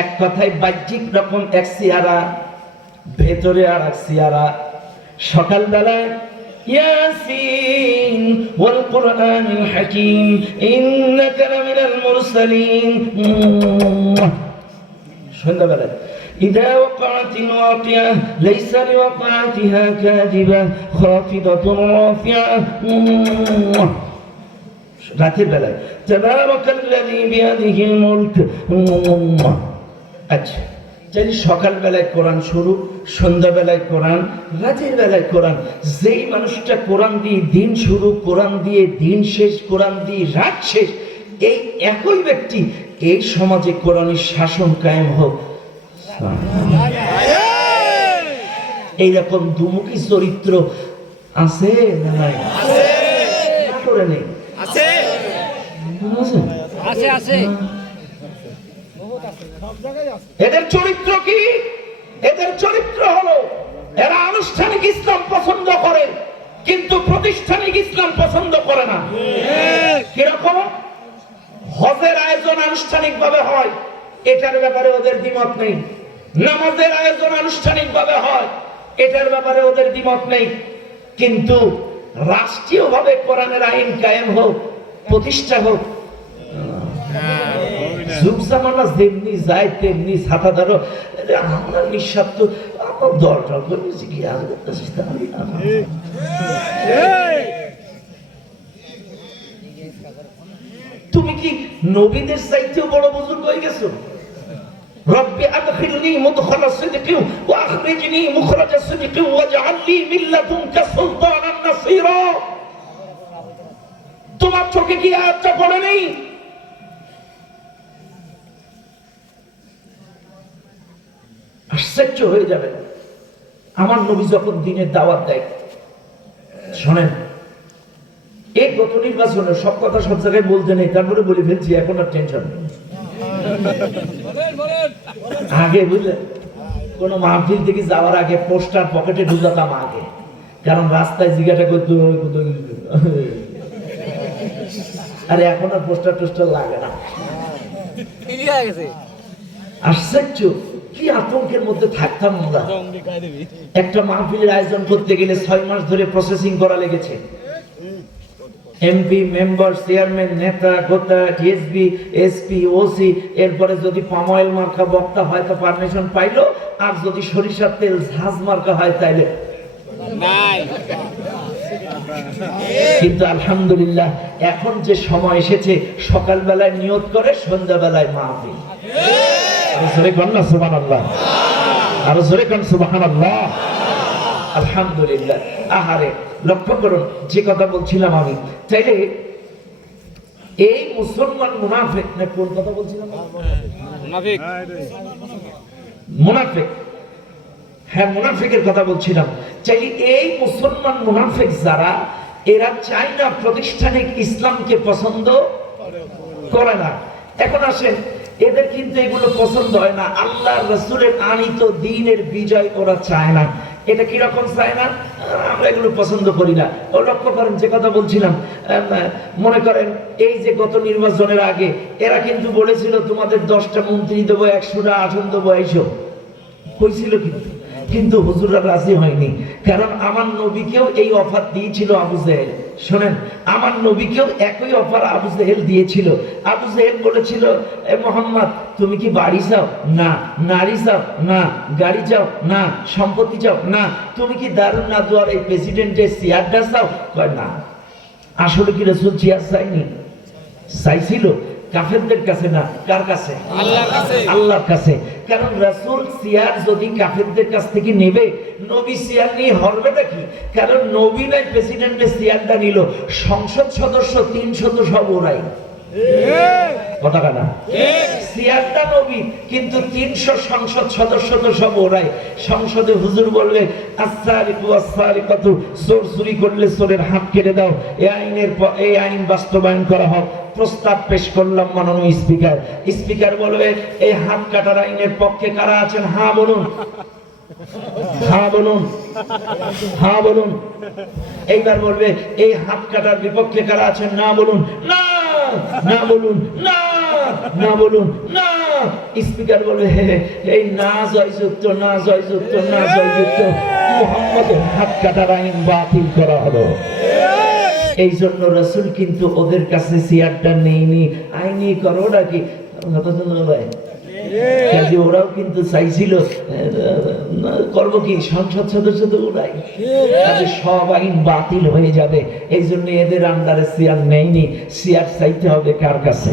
এক কথায় বাহ্যিক রকম এক সিয়ারা, ভেতরে আর এক সিয়ারা। সকালবেলায় ইয়াসিন ওয়াল কুরআনিল হাকীম ইন্নাকা লামিনাল মুরসালিন। সন্ধ্যাবেলায় ইযা ওয়াকাতিল ওয়াকিয়া লাইসা লিওয়াকাতিহা কাযিবা খাফিদাতুন রাফিআ। রাতের বেলায় তাবারাকাল্লাযী বিয়াদিহিল মুলক। আচ্ছা, তাই সকালবেলায় কোরআন শুরু, সন্ধ্যাবেলায় কোরআন, রাতের বেলায় কোরআন। যেই মানুষটা কোরআন দিয়ে দিন শুরু, কোরআন দিয়ে দিন শেষ, কোরআন দিয়ে রাত শেষ, এই একই ব্যক্তি এই সমাজে কোরআনের শাসন কায়েম হোক। এইরকম দুমুখী চরিত্র আছে না নাই? করে নেই? আছে। এদের চরিত্র কি? এদের চরিত্র হলো এরা আনুষ্ঠানিক ইসলাম পছন্দ করে, কিন্তু প্রাতিষ্ঠানিক ইসলাম পছন্দ করে না। কিরকম? হজের আয়োজন আনুষ্ঠানিক ভাবে হয়, এটার ব্যাপারে ওদের দ্বিমত নেই। নামাজের আয়োজন আনুষ্ঠানিক ভাবে হয়, এটার ব্যাপারে ওদের দ্বিমত নেই। কিন্তু রাষ্ট্রীয় ভাবে কোরআনের আইন কায়েম হোক, প্রতিষ্ঠা হোক, যুগ জামানা যেমনি যায় তেমনি ছাতা ধরো। আমরা নিঃস্বার্থ আমার দরকার করেছি কি তুমি কি নবীদের চাইতেও বড় বুজুর্গ হয়ে গেছো? রব্বি আদখিলনি মুদখালা সিদকি ওয়া আখরিজনি মুখরাজা সিদকি ওয়াজআলনি মিন লাদুনকা সুলতানান নাসীরা। তোমার চোখে কি আয়াতটা পড়ে নেই? আশ্চর্য হয়ে যাবে। আমার নবী যখন দ্বীনের দাওয়াত দেয়, শোনেন, এক গত নির্বাচনে সব কথা সব জায়গায় বলতে নেই, তারপরে বলে ফেলছি, এখন আর টেনশন নেই। আগে বুঝলেন, কোন মাহফিল থেকে যাওয়ার আগে পোস্টার পকেটে ঢুকাতাম আগে, কারণ রাস্তায় জিজ্ঞাসা করতে আরে এখন আর পোস্টার টোস্টার লাগে না। আশ্চর্য, কি আতঙ্কের মধ্যে থাকতাম আমরা। একটা মাহফিলের আয়োজন করতে গেলে 6 মাস ধরে প্রসেসিং করা লেগেছে। এমপি, মেম্বার, চেয়ারম্যান, নেতা, গোতা, টিএসপি, এসপি, ওসি, এরপরে যদি পাম অয়েল মার্কা বক্তা হয় তো পারমিশন পাইলো, আর যদি সরিষার তেল ঝাঁজ মার্কা হয় তাইলে নাই। কিন্তু আলহামদুলিল্লাহ এখন যে সময় এসেছে, সকালবেলায় নিয়ত করে সন্ধ্যাবেলায় মাহফিল। আরো জোরে কর না সুবহানাল্লাহ, আরো জোরে কর সুবহানাল্লাহ। আলহামদুলিল্লাহ। আহারে, লক্ষ্য করুন যে কথা বলছিলাম আমি, তাইলে এই মুসলমান মুনাফিক, না কোন কথা বলছিলাম? মুনাফিক, মুনাফিক, হ্যাঁ মুনাফিকের কথা বলছিলাম। চাইলে এই মুসলমান মুনাফিক যারা, এরা চায় না প্রাতিষ্ঠানিক ইসলামকে পছন্দ করে না। এখন আসেন, এদের কিন্তু এগুলো পছন্দ হয় না। আল্লাহ রাসূলের আনিত দ্বীনের বিজয় ওরা চায় না। এটা কি রকম চায় না? আমরা এগুলো পছন্দ করি না। ও লক্ষ্য করেন যে কথা বলছিলাম, মনে করেন এই যে গত নির্বাচনের আগে এরা কিন্তু বলেছিল তোমাদের 10টা মন্ত্রী দেবো, 100টা আসন দেবো, এইসব হয়েছিল, কিন্তু হুজুররা রাজি হয়নি। কারণ আমার নবীকেও এই অফার দিয়েছিল আবু জেহেল। শোনেন, আমার নবীকেও একই অফার আবু জেহেল দিয়েছিল। আবু জেহেল বলেছিল, এ মোহাম্মদ তুমি কি বাড়ি চাও? না। নারী চাও? না। গাড়ি চাও? না। সম্পত্তি চাও? না। তুমি কি দারুন নাদওয়ার এই প্রেসিডেন্টের চেয়ারটা চাও? কয় না। আসলে কি রাসূল চেয়ার চাইনি? চাইছিল কাফেরদের কাছে না, কার কাছে? আল্লাহর কাছে। আল্লাহর কাছে। কারণ রাসূল চেয়ার যদি কাফেরদের কাছ থেকে নেবে, নবী চেয়ার নিয়ে হরবেটা কি? কারণ নবী নাই প্রেসিডেন্টের চেয়ারটা নিল, সংসদ সদস্য 300 তো সব ওরাই। কথা না, চেয়ারটা নবী, কিন্তু 300 সংসদ সদস্য তো সব ওরাই। সংসদে হুজুর বললে আস-সারিকু ওয়াস-সারিকাতু, চোর চুরি করলে চোরের হাত কেটে দাও, এই আইন বাস্তবায়ন করা হোক। প্রস্তাব পেশ করলাম মাননীয় স্পিকার। স্পিকার বলবে এই হাত কাটার আইনের পক্ষে কারা আছেন? হ্যাঁ বলুন, হ্যাঁ বলুন, হ্যাঁ বলুন। এইবার বলবে এই হাত কাটার বিপক্ষে কারা আছেন? না বলুন, না, না বলুন, না, না বলুন, না। স্পিকার বলবে এই না জয়যুক্ত, না জয়যুক্ত, না জয়যুক্ত, মুহাম্মদের হাত কাটার আইন বাতিল করা হলো। এই জন্য রাসূল কিন্তু ওদের কাছে চেয়ারটা নেইনি, আইনি করো নাকি ভাই, কাজে ওরাও কিন্তু চাইছিল করবো কি, সংসদ সদস্য তো ওরাই, কাজে সব আইন বাতিল হয়ে যাবে। এই জন্য এদের আন্ডারে চেয়ার নেইনি। চেয়ার চাইতে হবে কার কাছে?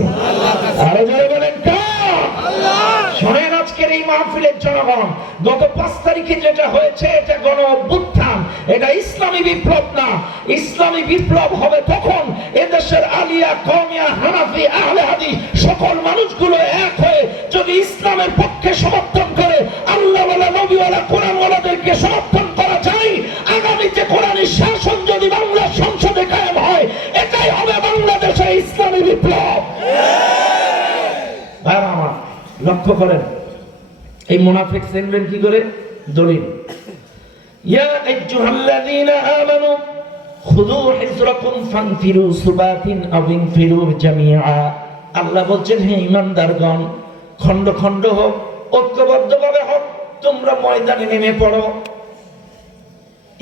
আরো জোরে বলেন কার? শোনেন আজকের এই মাহফিলের জনগণ, গত 5 তারিখে যেটা হয়েছে এটা গণ অভ্যুত্থান, এটা ইসলামী বিপ্লব না। ইসলামী বিপ্লব হবে তখন এদেশের আলিয়া, কওমিয়া, হানাফি, আহলে হাদিস সকল মানুষগুলো এক হয়ে যদি ইসলামের পক্ষে সমর্থন করে, আল্লাহওয়ালা, নবীওয়ালা, কোরআনওয়ালাদেরকে সমর্থন করা যায়, আগামীতে কোরআনের শাসন যদি বাংলা সংসদে কায়েম হয়, এটাই হবে বাংলাদেশের ইসলামী বিপ্লব। আমার লক্ষ্য করেন, এই মুনাফিক চিনবেন কি করে? দলিল, ইয়া আইয়ুহাল্লাযীনা আমানু খুযু হিজরাকুম ফানফিরু সুবাতিন আও ইনফিরু জামিআ। আল্লাহ বলছেন, হে ঈমানদারগণ, খণ্ড খণ্ড হোক, ঐক্যবদ্ধভাবে হোক, তোমরা ময়দানে নেমে পড়ো।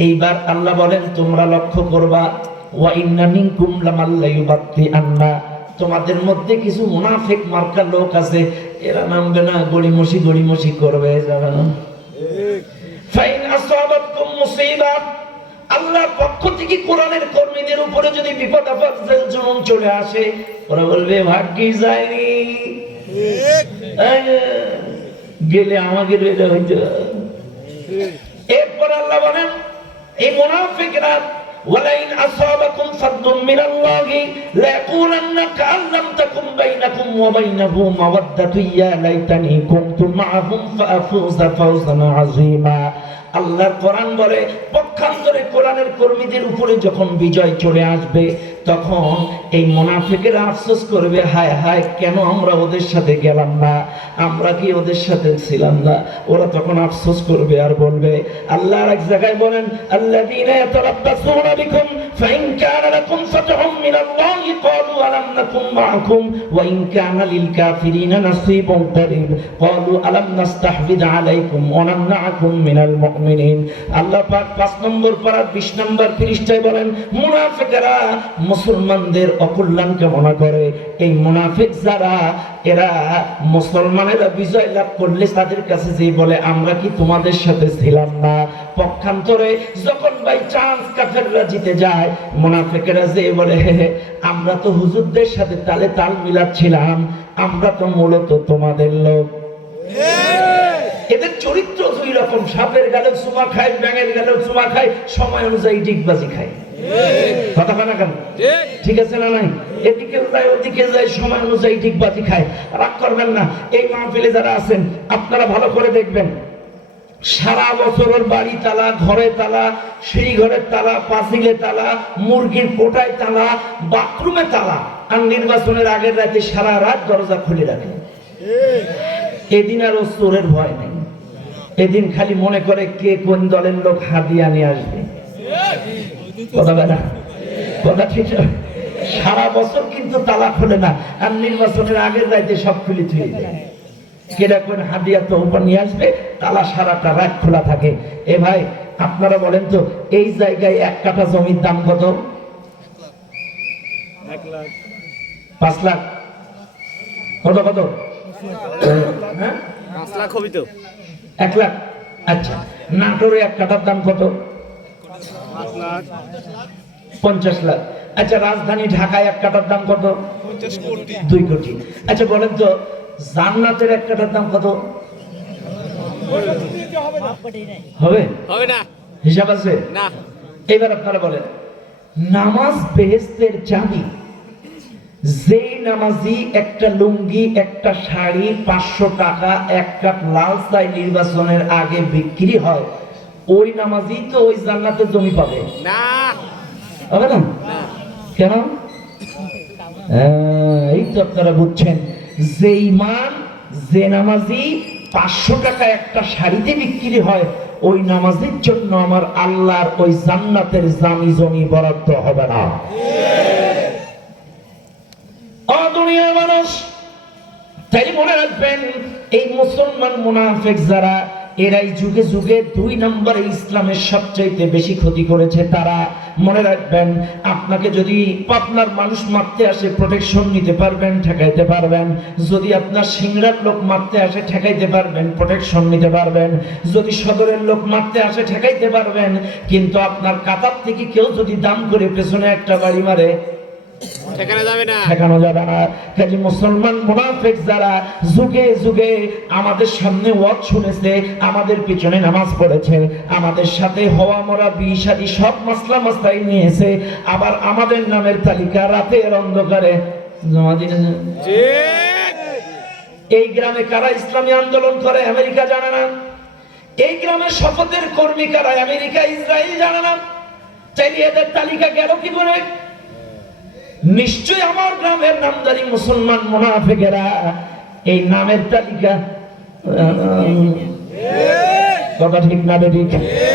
এইবার আল্লাহ বলেন, তোমরা লক্ষ্য করবা, ওয়া ইন্না মিনকুম লামাল্লা ইউবাত্তিআন্না, তোমাদের মধ্যে কিছু মুনাফিক মার্কা লোক আছে, এরা নামবে না, গড়িমসি গড়িমসি করবে, যাবে না। ফাইন আসাবাতকুম মুসিবা, আল্লাহর পক্ষ থেকে কোরআনের কর্মীদের উপরে যদি বিপদ আপদ জুলুম চলে আসে, ওরা বলবে ভাগ্যে যায়নি, গেলে আমাকে বের হইতে। এরপর আল্লাহ বলেন, এই মুনাফিকরা ওয়ালাইন আসাবাকুম ফাদলুম মিনাল্লাহি লায়াকুলান্না কাআল্লাম তাকুম বাইনাকুম ওয়া বাইনাহু মাওয়াদ্দাতু ইয়া লাইতানি কুনতু মাআহুম ফাআফুযা ফাওজান আযীমা। আল্লাহর কোরআন বলে পক্ষান্তরে কোরআনের কর্মীদের উপরে যখন বিজয় চলে আসবে তখন এই মুনাফিকেরা আফসোস করবে, হায় হায় কেন আমরা ওদের সাথে গেলাম না, আমরা কি ওদের সাথে ছিলাম না। ওরা তখন আফসোস করবে আর বলবে, আল্লাহ এক জায়গায় বলেন, আল্লাযীনা ইয়াতারাব্বাসুনা বিকুম ফাইন কানা লাকুম ফাতহুম মিনাল্লাহি ক্বালু আলাম নাকুম মাআকুম ওয়া ইন কানা লিল কাফিরিনা নাসীবুন করিব ক্বালু আলাম নাস্তাহবিদ আলাইকুম ওয়া নামনাকুম মিনাল মুমিনিন। আল্লাহ পাক 5 নম্বর পারা 20 নম্বর পৃষ্ঠায় বলেন, মুনাফিকরা মুসলমানদের অকল্যাণ কামনা করে। এই মুনাফিক যারা, এরা মুসলমানেরা বিজয় লাভ করলে তাদের কাছে যে বলে, আমরা কি তোমাদের সাথে ছিলাম না। পক্ষান্তরে যখন বাই চান্স কাফেররা জিতে যায়, মুনাফিকেরা যে বলে, আমরা তো হুজুরদের সাথে তালে তাল মিলাচ্ছিলাম, আমরা তো মূলত তোমাদের লোক। এদের চরিত্র দুই রকম, সাপের গালে চুমা খায়, ব্যাঙের গালে চুমা খায়, সময় অনুযায়ী ডিগবাজি খায়। কথা বলা কেন? ঠিক আছে না নাই? এদিকে যায় ওদিকে যায়, সময় অনুযায়ী ডিগবাজি খায়। রাগ করবেন না, এই মাহফিলে যারা আছেন আপনারা ভালো করে দেখবেন, সারা বছর ওর বাড়ি তালা, ঘরে তালা, সিঁড়ি ঘরের তালা, পাঁচিলে তালা, মুরগির কোটায় তালা, বাথরুমে তালা, আর নির্বাচনের আগের রাতে সারা রাত দরজা খুলে রাখে। এদিন আর ও চোরের ভয় নেই, এদিন খালি মনে করে কে কোন দলের লোক হাতিয়া নিয়ে আসবে। কথা বলে না? কথা ঠিক। সারা বছর কিন্তু তালা খোলে না, আর নির্বাচনের আগের রাতে সব খুলে থুয়ে দেয়। কেডা কোন হাদিয়া তো উপর নিয়ে আসবে, তালা সারাটা রাত খোলা থাকে। এ ভাই আপনারা বলেন তো, এই জায়গায় 1 কাঠা জমির দাম কত? 1 লাখ 5 লাখ। কত কত? হ্যাঁ 5 লাখ হবে তো। 1 লাখ। আচ্ছা, নাটোরে 1 কাঠার দাম কত? 5 লাখ 50 লাখ। আচ্ছা, রাজধানী ঢাকায় 1 কাঠার দাম কত? 50 কোটি 2 কোটি। আচ্ছা বলেন তো, জান্নাতের 1 কাঠার দাম কত হবে? হবে না, হিসাব আছে না। এবার আপনারা বলেন, নামাজ বেহেশতের চাবি। যেই নামাজি একটা লুঙ্গি, একটা শাড়ি 500 টাকা, 1 কাপ লাল চাই নির্বাচনের আগে বিক্রি হয়, ওই নামাজি তো ওই জান্নাতের জমি পাবে না। হবে না? কেন? এই তো আপনারা বুঝছেন, যে ইমান, যে নামাজি 500 টাকা একটা শাড়িতে বিক্রি হয়, ওই নামাজের জন্য আমার আল্লাহর ওই জান্নাতের জামি জমি বরাদ্দ হবে না। দুনিয়ার মানুষ, তাই মনে রাখবেন, এই মুসলমান মুনাফিক যারা, এরাই যুগে যুগে 2 নম্বরে ইসলামের সবচাইতে বেশি ক্ষতি করেছে। তারা মনে রাখবেন, আপনাকে যদি পাবনার মানুষ মারতে আসে, প্রোটেকশন নিতে পারবেন, ঠেকাইতে পারবেন। যদি আপনার সিংড়ার লোক মারতে আসে, ঠেকাইতে পারবেন, প্রোটেকশন নিতে পারবেন। যদি সদরের লোক মারতে আসে, ঠেকাইতে পারবেন। কিন্তু আপনার কাতার থেকে কেউ যদি দাম করে পেছনে একটা বাড়ি মারে, ঠেকানো যাবে না, ঠেকানো যাবে না। কাজে মুসলমান মুনাফিক যারা যুগে যুগে আমাদের সামনে ওয়াজ শুনেছে, আমাদের পিছনে নামাজ পড়েছে, আমাদের সাথে হওয়া মরা বিয়ে শাদী সব মাসলা মাসলাই নিয়েছে, আবার আমাদের নামের তালিকা রাতের অন্ধকারে জমা দিতে। এই গ্রামে কারা ইসলামী আন্দোলন করে আমেরিকা জানে না। এই গ্রামের শপথের কর্মী কারা আমেরিকা, ইসরায়েল জানে না। চাইলে এদের তালিকা গেল কি করে? নিশ্চয় আমার গ্রামের নামদারি মুসলমান মুনাফিকেরা এই নামের তালিকা, কথা ঠিক না ঠিক?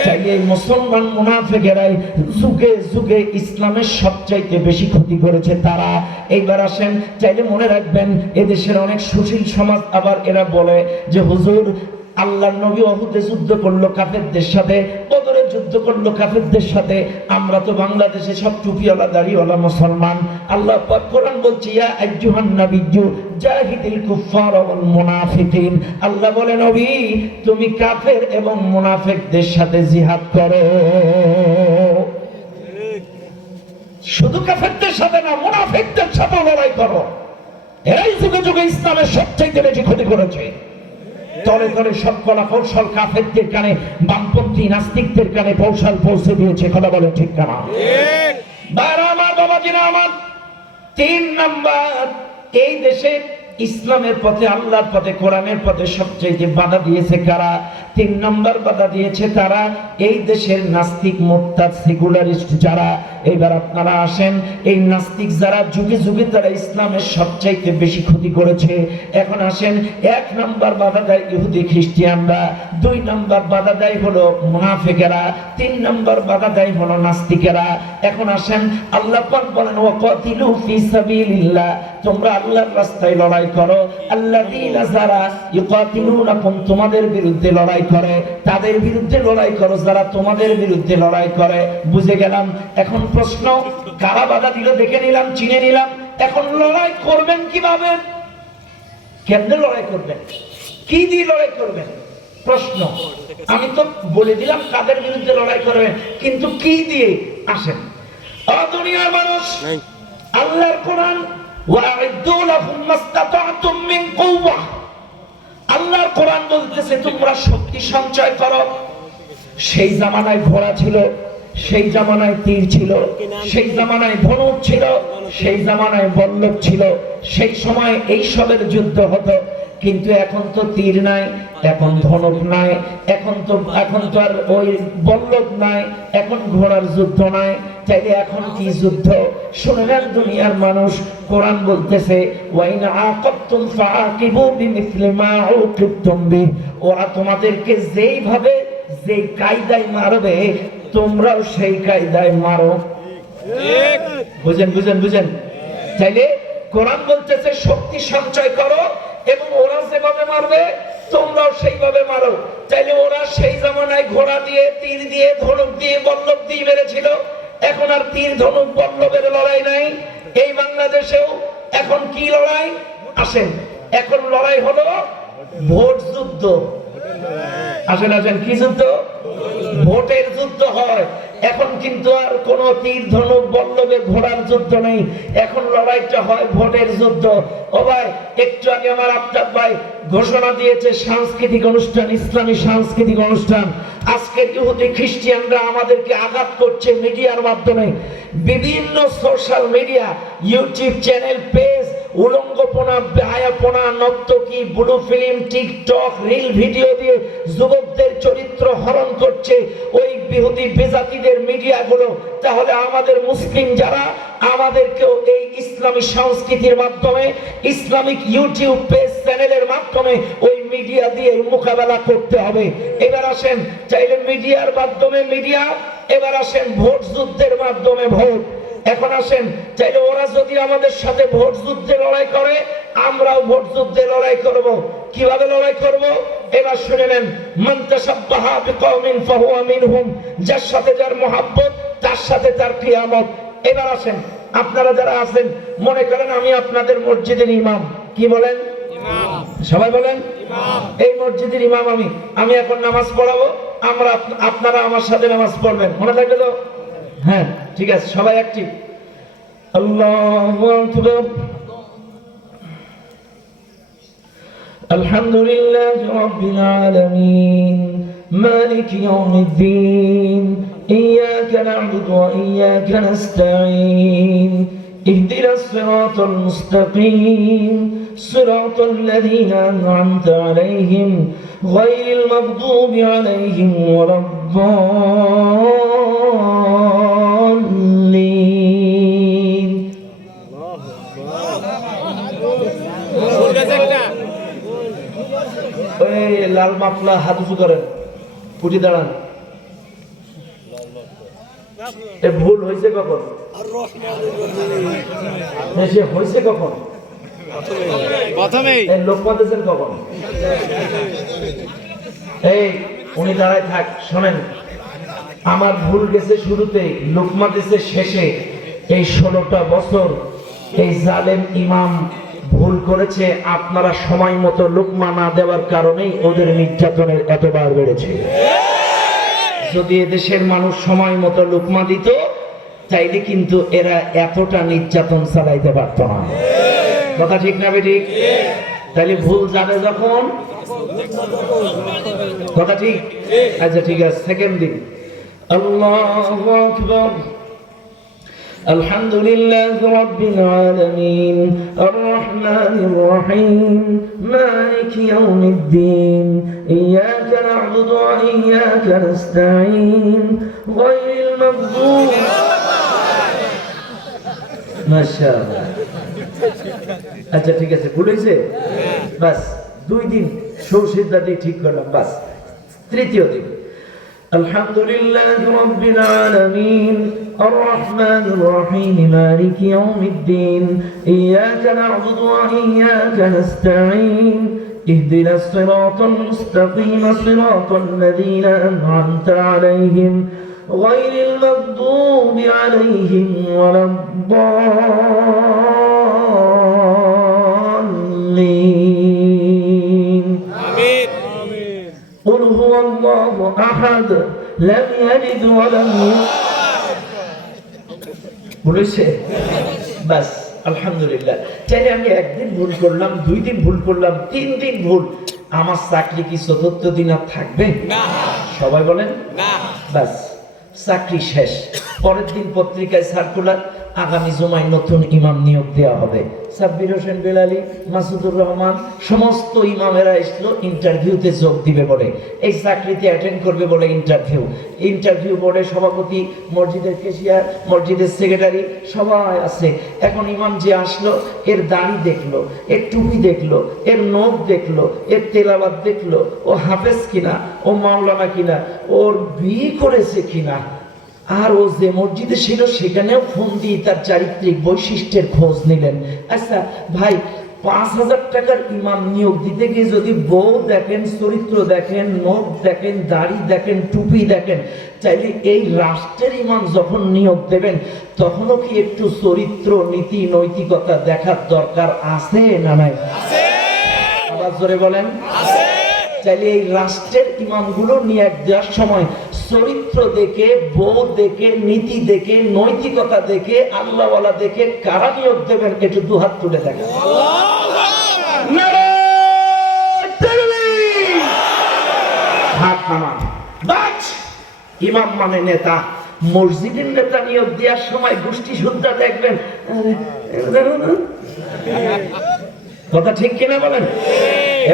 চাইলে এই মুসলমান মুনাফিকেরাই যুগে যুগে ইসলামের সবচাইতে বেশি ক্ষতি করেছে তারা। এইবার আসেন, চাইলে মনে রাখবেন, এদেশের অনেক সুশীল সমাজ আবার এরা বলে যে হুজুর, আল্লাহর নবী উহুদে যুদ্ধ করলো কাফেরদের সাথে, বদরে যুদ্ধ করলো কাফেরদের সাথে, আমরা তো বাংলাদেশে সব টুপিওয়ালা দাড়িওয়ালা মুসলমান। আল্লাহ পাক কোরআন বলছে, ইয়া আইয়ুহান নাবিয়্যু জাহিদিল কুফফার ওয়াল মুনাফিকিন। আল্লাহ বলে, নবী তুমি কাফের এবং মুনাফিকদের সাথে জিহাদ করো। শুধু কাফেরদের সাথে না, মুনাফিকদের সাথে লড়াই করো। এরাই যুগে যুগে ইসলামের সবচেয়ে বেশি ক্ষতি করেছে। তলে তলে সব কলা কৌশল কাফেরদের কানে, বামপন্থী নাস্তিকদের কানে কৌশল পৌঁছে দিয়েছে। কথা বলে ঠিক না? আমার বাবাজিরা আমার, 3 নাম্বার, এই দেশে ইসলামের পথে, আল্লাহর পথে, কোরআনের পথে সবচেয়ে বাধা দিয়েছে কারা? 3 নম্বর বাধা দিয়েছে তারা, এই দেশের নাস্তিক, মুরতাদ, সেকুলারিস্ট যারা। এবার আপনারা আসেন, এই নাস্তিক যারা যুগে যুগে তারা ইসলামের সবচাইতে বেশি ক্ষতি করেছে। এখন আসেন, 1 নম্বর বাধা দেয় ইহুদি খ্রিস্টানরা, 2 নম্বর বাধা দেয় হলো মুনাফিকেরা, 3 নম্বর বাধা দেয় হলো নাস্তিকেরা। এখন আসেন, আল্লাহ পাক বলেন ওয়াকাতিলু ফি সাবিলিল্লাহ, তোমরা আল্লাহর রাস্তায় লড়াই করো। আল্লাযীনা যারা ইউকাতিলুনাকুম, তোমাদের বিরুদ্ধে লড়াই করে, তাদের বিরুদ্ধে লড়াই করো যারা তোমাদের বিরুদ্ধে লড়াই করে। বুঝে গেলাম। এখন প্রশ্ন, কারা বাধা দিল দেখে নিলাম, চিনে নিলাম। এখন লড়াই করবেন কিভাবে? কেমনে লড়াই করবেন? কি দিয়ে লড়াই করবেন? প্রশ্ন। আমি তো বলে দিলাম কাদের বিরুদ্ধে লড়াই করবেন, কিন্তু কি দিয়ে? আসেন, দুনিয়ার মানুষ, আল্লাহর কোরআন, ওয়া'ইদ্দু লাহুম মাসতাতা'তুম মিন কুওয়া, আল্লাহর কোরআন বলতেছে তোমরা শক্তি সঞ্চয় করো। সেই জামানায় ঘোড়া ছিল, সেই জামানায় তীর ছিল, সেই জামানায় ধনুক ছিল, সেই জামানায় বল্লভ ছিল, সেই সময় এই সবের যুদ্ধ হতো। কিন্তু এখন তো তীর নাই, এখন ধনুক নাই, এখন তো আর ওই বল্লভ নাই, এখন ঘোড়ার যুদ্ধ নাই। তাইলে এখন কি যুদ্ধ? শুনলেন দুনিয়ার মানুষ, কোরআন বলতেছে ওয়াইন আকাবতুম ফাআকিবু বিমিসলি মা উকিবতুম বিহি, ওরা তোমাদেরকে যেইভাবে যে কায়দায় মারবে তোমরাও সেই কায়দায় মারো। বুঝেন বুঝেন বুঝেন? তাইলে কোরআন বলতেছে শক্তি সঞ্চয় করো, এবং ওরা যেভাবে মারবে তোমরাও সেইভাবে মারো। তাইলে ওরা সেই জামানায় ঘোড়া দিয়ে, তীর দিয়ে, ধনুক দিয়ে, বল্লভ দিয়ে মেরেছিল। এখন আর তীর, ধনুক, বল্লভের লড়াই নাই। এই বাংলাদেশেও এখন কি লড়াই? আসেন, এখন লড়াই হলো ভোট যুদ্ধ। আসেন আসেন, কি যুদ্ধ? ভোটের যুদ্ধ হয়। এখন কিন্তু আর কোন তীর, ধনুক, বল্লভে, ঘোড়ার যুদ্ধ নেই। এখন লড়াইটা হয় ভোটের যুদ্ধ। ও ভাই, একটু আগে আমার আফতাব ভাই ঘোষণা দিয়েছে সাংস্কৃতিক অনুষ্ঠান, ইসলামী সাংস্কৃতিক অনুষ্ঠান। আজকে ইহুদি খ্রিস্টানরা আমাদেরকে আঘাত করছে মিডিয়ার মাধ্যমে, বিভিন্ন social media, YouTube channel, page, উলঙ্গপনা, বেহায়াপনা, নর্তকী, blue film, TikTok, reel video দিয়ে যুবকদের চরিত্র হরণ করছে ওই ইহুদি বেজাতিদের মিডিয়াগুলো। তাহলে আমাদের মুসলিম যারা, আমাদেরকেও এই ইসলামী সংস্কৃতির মাধ্যমে, ইসলামিক ইউটিউব পেজ, চ্যানেলের মাধ্যমে ওই মিডিয়া দিয়ে মোকাবেলা করতে হবে। এবার আসেন, চাইলে মিডিয়ার মাধ্যমে মিডিয়া, এবার আসেন ভোট যুদ্ধের মাধ্যমে ভোট। এখন আসেন, চাইলে ওরা যদি আমাদের সাথে ভোট যুদ্ধে লড়াই করে, আমরাও ভোট যুদ্ধে লড়াই করব। কিভাবে লড়াই করব? এবার শুনে নেন, মান তাশাব্বাহা বিকওমিন ফাহুয়া মিনহুম, যার সাথে যার মহব্বত তার সাথে তার কিয়ামত। এবার আসেন, আপনারা যারা আছেন মনে করেন আমি আপনাদের মসজিদের ইমাম, কি বলেন? সবাই বলেন ইমাম। এই মসজিদের ইমাম আমি এখন নামাজ পড়াবো, আপনারা আমার সাথে নামাজ পড়বেন, মনে থাকবে তো? হ্যাঁ, ঠিক আছে, সবাই অ্যাক্টিভ। আল্লাহু আকবার। আলহামদুলিল্লাহি রাব্বিল আলামিন, মালিকি ইয়াউমিদ্দিন, ইয়্যাকা না'বুদু ওয়া ইয়্যাকা নাস্তাঈন, ইহদিনাস সিরাতাল মুস্তাকিম, সিরাতাল লাযীনা আন'আমতা আলাইহিম, গায়রিল মাগদুবি আলাইহিম ওয়ালাদ-দাল্লিন। লাল মাফলা হাত উঁচু করেন, ফুটি দাঁড়ান। ভুল হয়েছে কখন? হয়েছে কখন? প্রথমেই। লোকমা দিয়েছেন কখন? এই উনি দাঁড়ায় থাক, শোনেন, আমার ভুল গেছে শুরুতে, লোকমা দিয়েছে শেষে। এই 16টা বছর এই জালেম ইমাম ভুল করেছে। আপনারা সময় মতো লোকমা না দেওয়ার কারণেই ওদের নির্যাতনের এতবার বেড়েছে। যদি এদেশের মানুষ সময় মতো লোকমা দিত, চাইলে কিন্তু এরা এতটা নির্যাতন চালাইতে পারত না। কথা ঠিক না বেঠিক? তাইলে ভুল যাবে যখন, কথা ঠিক? আচ্ছা ঠিক আছে, সেকেন্ড দিন। আল্লাহু আকবার। الحمد لله رب العالمين الرحمن الرحيم مالك يوم الدين إياك نعبد وإياك نستعين غير المغضوب ما شاء الله আচ্ছা ঠিক আছে ভুলেছে বাস দুই দিন সৌসিদ্ধা দিয়ে ঠিক করলাম বাস তৃতীয় দিন الحمد لله رب العالمين الرحمن الرحيم مالك يوم الدين إياك نعبد وإياك نستعين اهدنا الصراط المستقيم صراط الذين أنعمت عليهم غير المغضوب عليهم ولا الضالين قل هو الله أحد لم يلد ولم يولد বলেছে বাস আলহামদুলিল্লাহ তাহলে আমি একদিন ভুল করলাম দুই দিন ভুল করলাম তিন দিন ভুল আমার চাকরি কি চতুর্থ দিন আর থাকবে না সবাই বলেন না বাস চাকরি শেষ পরের দিন পত্রিকায় সার্কুলার আগামী জুমায় নতুন ইমাম নিয়োগ দেওয়া হবে সাব্বির হোসেন বেলালি মাসুদুর রহমান সমস্ত ইমামেরা এসলো ইন্টারভিউতে যোগ দিবে বলে এই চাকরিতে অ্যাটেন্ড করবে বলে ইন্টারভিউ বোর্ডে সভাপতি মসজিদের কেশিয়ার মসজিদের সেক্রেটারি সবাই আছে এখন ইমাম যে আসলো এর দাড়ি দেখলো এর টুপি দেখলো এর নখ দেখলো এর তেলাওয়াত দেখলো ও হাফেজ কিনা ও মাওলানা কিনা ওর বিয়ে করেছে কিনা আর ও যে মসজিদে ছিল সেখানেও ফোন দিয়ে তার চারিত্রিক বৈশিষ্ট্যের খোঁজ নিলেন আচ্ছা ভাই ৫,০০০ টাকার ইমাম নিয়োগ দিতে গিয়ে যদি বউ দেখেন চরিত্র দেখেন নখ দেখেন দাড়ি দেখেন টুপি দেখেন চাইলে এই রাষ্ট্রের ইমাম যখন নিয়োগ দেবেন তখনও কি একটু চরিত্র নীতি নৈতিকতা দেখার দরকার আছে না নাই আবার জোরে বলেন চাইলে এই রাষ্ট্রের ইমামগুলো নিয়োগ দেওয়ার সময় চরিত্র দেখে বউ দেখে নীতি দেখে নৈতিকতা দেখে আল্লাহওয়ালা দেখে কারা নিয়োগ দেবেন একটু দুহাত তুলে দেখেন ইমাম মানে নেতা মসজিদের নেতা নিয়োগ দেওয়ার সময় গোষ্ঠী শুদ্ধা দেখবেন কথা ঠিক কিনা বলেন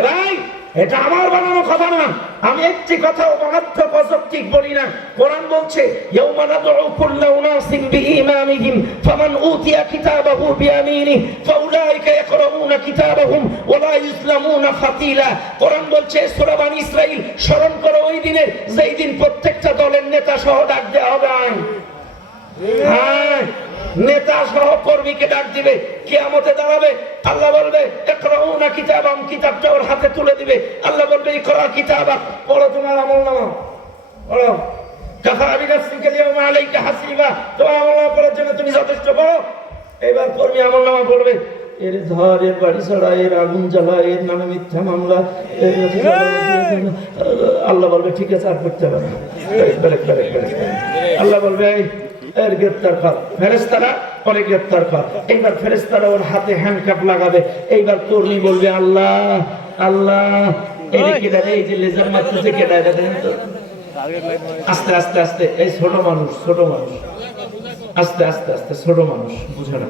ভাই এটা আমার বানানো কথা না আমি একটি কথা অনর্থক অযৌক্তিক বলি না কোরআন বলছে ইয়াউমা নাদউ কুল্লা উনাসিন বিইমামিহিম ফামান উতিয়া কিতাবাহু বিয়ামিনিহি ফাউলাইকা ইয়াকরাউনা কিতাবাহুম ওয়া লা ইউজলামুনা ফাতিলা কোরআন বলছে সূরা বনী ইসরাঈল স্মরণ করো ওই দিনের যেই দিন প্রত্যেকটা দলের নেতা সহ ডাক দেওয়া হবে হ্যাঁ নেতা সহ কর্মীকে ডাক দিবে কিয়ামতে দাঁড়াবে আল্লাহ বলবে ইকরাউনা কিতাবাম কিতাবটা ওর হাতে তুলে দিবে আল্লাহ বলবে ইকরা কিতাবা পড়ো তোমার আমলনামা পড়ো কাফা বিনাফসিকা আল-ইয়াওমা আলাইকা হাসিবা তোমার আমলনামা পড়ার জন্য তুমি যথেষ্ট পড়ো এবার কর্মী আমলনামা পড়বে এর ধর এর বাড়ি ছড়া এর আগুন জ্বালা এর নামে মিথ্যা মামলা আল্লাহ বলবে ঠিক আছে আর করতে হবে না আল্লাহ বলবে এর গ্রেফতার কর ফেরেশতারা পরে গ্রেফতার কর এইবার ফেরেশতারা ওর হাতে হ্যান্ডকাপ লাগাবে এইবার কর্মী বলবে আল্লাহ আল্লাহ এই যে লেজার মারতেছে কেডা এটা দেখেন তো আস্তে আস্তে আস্তে এই ছোট মানুষ আস্তে আস্তে আস্তে ছোট মানুষ বুঝে না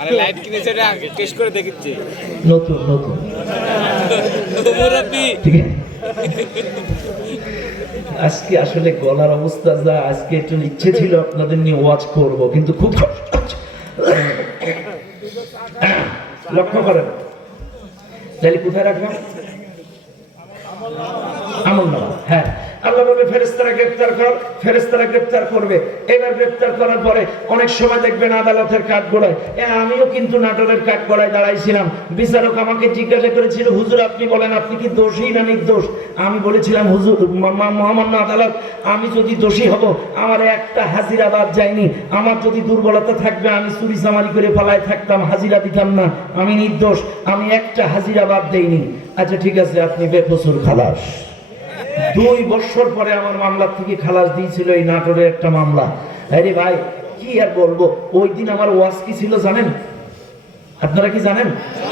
আরে লাইট কিনেছে রে আগে টেস্ট করে দেখেছি নতুন মুরব্বি ঠিক আছে আজকে আসলে গলার অবস্থা যা আজকে একটু ইচ্ছে ছিল আপনাদের নিয়ে ওয়াচ করব কিন্তু খুব কষ্ট লক্ষ্য করেন তাহলে কোথায় রাখলাম আমলনামা হ্যাঁ আল্লাহ বলবে ফেরেশতারা গ্রেফতার কর ফেরেশতারা গ্রেফতার করবে এবার গ্রেফতার করার পরে অনেক সময় দেখবেন আদালতের কাঠগড়ায় আমিও কিন্তু নাটোরের কাঠগড়ায় দাঁড়াইছিলাম বিচারক আমাকে জিজ্ঞাসা করেছিল হুজুর আপনি বলেন আপনি কি দোষী না নির্দোষ আমি বলেছিলাম হুজুর মহামান্য আদালত আমি যদি দোষী হব আমার একটা হাজিরা বাদ যায়নি আমার যদি দুর্বলতা থাকবে আমি চুরি চামারি করে পালায় থাকতাম হাজিরা দিতাম না আমি নির্দোষ আমি একটা হাজিরা বাদ দেইনি আচ্ছা ঠিক আছে আপনি বেকসুর খালাস 2 বছর পরে আমার মামলা থেকে খালাস দিয়েছিল এই নাটোরে একটা মামলা আরে ভাই কি আর বলবো ওই দিন আমার ওয়াজ কি ছিল জানেন আপনারা কি জানেন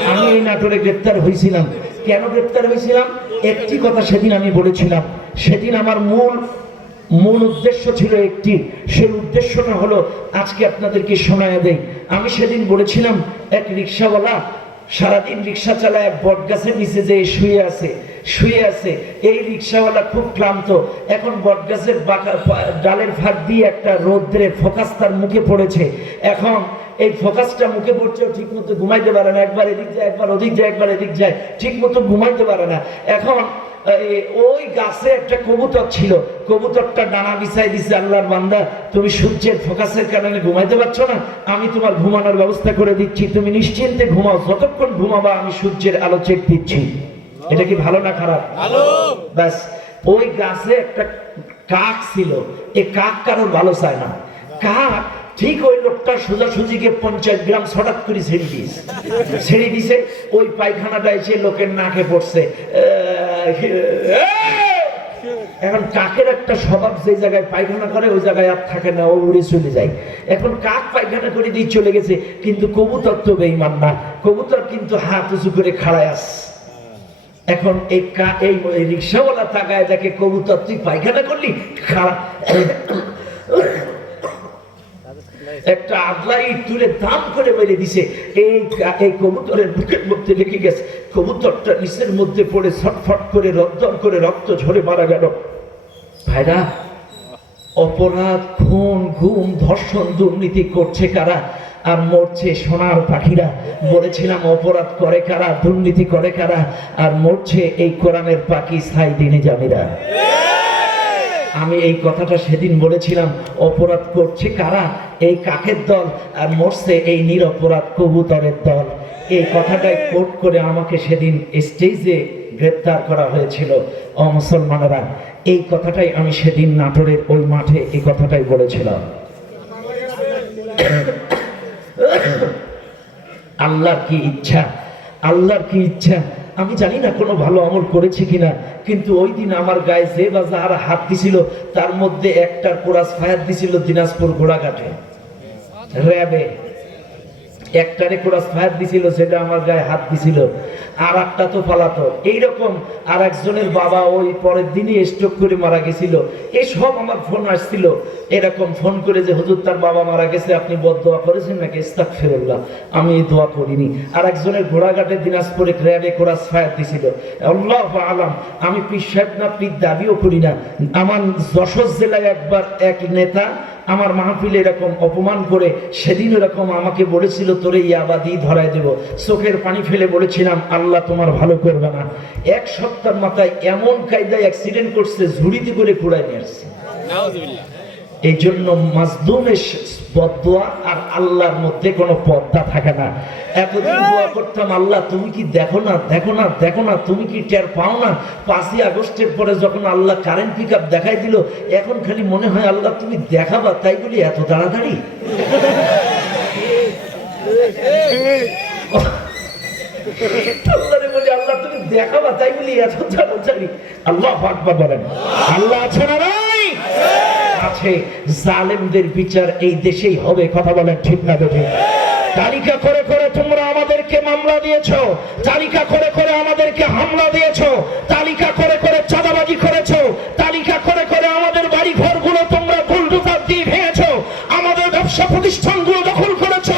আমি এই নাটোরে গ্রেফতার হয়েছিলাম কেন গ্রেফতার হয়েছিলাম একটি কথা সেদিন আমি বলেছিলাম সেদিন আমার মূল মূল উদ্দেশ্য ছিল একটি, সেই উদ্দেশ্যটা হলো আজকে আপনাদেরকে শোনায় দেই। আমি সেদিন বলেছিলাম এক রিক্সাওয়ালা সারাদিন রিক্সা চালায়, এক বট গাছের নিচে যে শুয়ে আছে। এই রিক্সাওয়ালা খুব ক্লান্ত। এখন বট গাছের ডালের ফাঁক দিয়ে একটা রৌদ্রের ফোকাস তার মুখে পড়েছে। এখন এই ফোকাসটা মুখে পড়ছে, ঠিক মতো ঘুমাইতে পারে না, একবার এদিক যায় একবার ওদিক যায় একবার এদিক যায়, ঠিক মতো ঘুমাইতে পারে না। এখন ওই গাছে একটা কবুতর ছিল, কবুতরটা ডানা বিছাই দিছে, আল্লাহর বান্দা তুমি সূর্যের ফোকাসের কারণে ঘুমাইতে পারছো না, আমি তোমার ঘুমানোর ব্যবস্থা করে দিচ্ছি, তুমি নিশ্চিন্তে ঘুমাও, যতক্ষণ ঘুমাবা আমি সূর্যের আলো চেক দিচ্ছি। এটা কি ভালো না খারাপ? ভালো। ব্যাস, ওই গাছে একটা কাক ছিল, এই কাক কারোর ভালো চায় না। কাক ঠিক ওই লোকটা সোজাসুজিকে 50 গ্রাম ছটাৎ করে ছেড়ে দিছে, ওই পায়খানাটা এসে লোকের নাকে পড়ছে। এখন কাকের একটা স্বভাব, যে জায়গায় পায়খানা করে ওই জায়গায় আর থাকে না, ও উড়ে চলে যায়। এখন কাক পায়খানা করে দিয়ে চলে গেছে, কিন্তু কবুতর তো বেঈমান না, কবুতর কিন্তু হাত উঁচু করে খাড়ায় আছে। এখন এই রিক্সাওয়ালা তাকায় দেখে, কবুতর তুই পায়খানা করলি, খাড়া একটা আদলাই তুলে দাম করে মেরে দিছে। এই কবুতরের বুকের মধ্যে লেগে গেছে, কবুতরটা নিচের মধ্যে পড়ে ছটফট করে রক্তর করে রক্ত ঝরে মারা গেল। ভাইরা, অপরাধ, খুন, গুম, ধর্ষণ, দুর্নীতি করছে কারা আর মরছে সোনার পাখিরা? বলেছিলাম অপরাধ করে কারা, দুর্নীতি করে কারা, আর মরছে এই কোরআনের পাখি সাইদিনী জামিরা। আমি এই কথাটা সেদিন বলেছিলাম, অপরাধ করছে কারা, এই কাকের দল, আর মরছে এই নিরপরাধ কবুতরের দল। এই কথাটাই কোট করে আমাকে সেদিন স্টেজে গ্রেপ্তার করা হয়েছিল। ও মুসলমানেরা, এই কথাটাই আমি সেদিন নাটোরের ওই মাঠে এই কথাটাই বলেছিলাম। আল্লাহর কি ইচ্ছা, আল্লাহর কি ইচ্ছা, আমি জানি না কোনো ভালো আমল করেছি কিনা, কিন্তু ওই দিন আমার গায়ে যে বা যারা হাত দিছিল তার মধ্যে একটার কোরাস ফায়ার দিছিল দিনাজপুর ঘোড়াঘাটে র্যাবে, একটারে কোরাস ফায়ার দিছিল, সেটা আমার গায়ে হাত দিছিল, আর একটা তো পালাতো। এইরকম আর একজনের বাবা ওই পরের দিনই স্ট্রোক করে মারা গেছিল। এসব আমার ফোন আসছিল, এরকম ফোন করে যে হুজুর তার বাবা মারা গেছে, আপনি বদদোয়া করেছেন নাকি? ইস্তাগফিরুল্লাহ, আমি এই দোয়া করিনি। আর একজনের ঘোড়াঘাটে দিনাজপুরে র্যাবে কোরাস ফায়ার দিছিল। আল্লাহু আলাম, আমি পীর সাহেব না পীর দাবিও করি না। আমার যশোর জেলায় একবার এক নেতা আমার মাহফিলে এরকম অপমান করে, সেদিন এরকম আমাকে বলেছিল তোরে ইয়াবাদি ধরায় দেব, চোখের পানি ফেলে বলেছিলাম আল্লাহ তোমার ভালো করবে না। এক সপ্তাহের মাথায় এমন কায়দায় অ্যাক্সিডেন্ট করছে, ঝুড়িতে করে কুড়ায় নিয়ে আসছে। এই জন্য মাজলুমের বদদোয়া আর আল্লাহর মধ্যে কোনো পর্দা থাকে না। এতদিন দোয়া করতাম, আল্লাহ তুমি কি দেখো না, দেখো না, দেখো না, তুমি কি টের পাও না? 5ই আগস্টের পরে যখন আল্লাহ কারেন্ট পিক আপ দেখাই দিল, এখন খালি মনে হয় আল্লাহ তুমি দেখাবা, তাই বলি এত তাড়াতাড়ি? আল্লাহরে বলি আল্লাহ তুমি দেখাবা, তাই বলি এত তাড়াতাড়ি? আল্লাহু আকবার বলেন। আল্লাহ আছে না নাই? আছে। জালেমদের বিচার এই দেশেই হবে, কথা বলেন ঠিক না বেঠিক? তালিকা করে করে তোমরা আমাদেরকে মামলা দিয়েছো, তালিকা করে করে আমাদেরকে হামলা দিয়েছো, তালিকা করে করে চাঁদাবাজি করেছো, তালিকা করে করে আমাদের বাড়ি ঘরগুলো তোমরা বুলডোজার দিয়ে ভেঙেছো, আমাদের ব্যবসা প্রতিষ্ঠানগুলো দখল করেছো।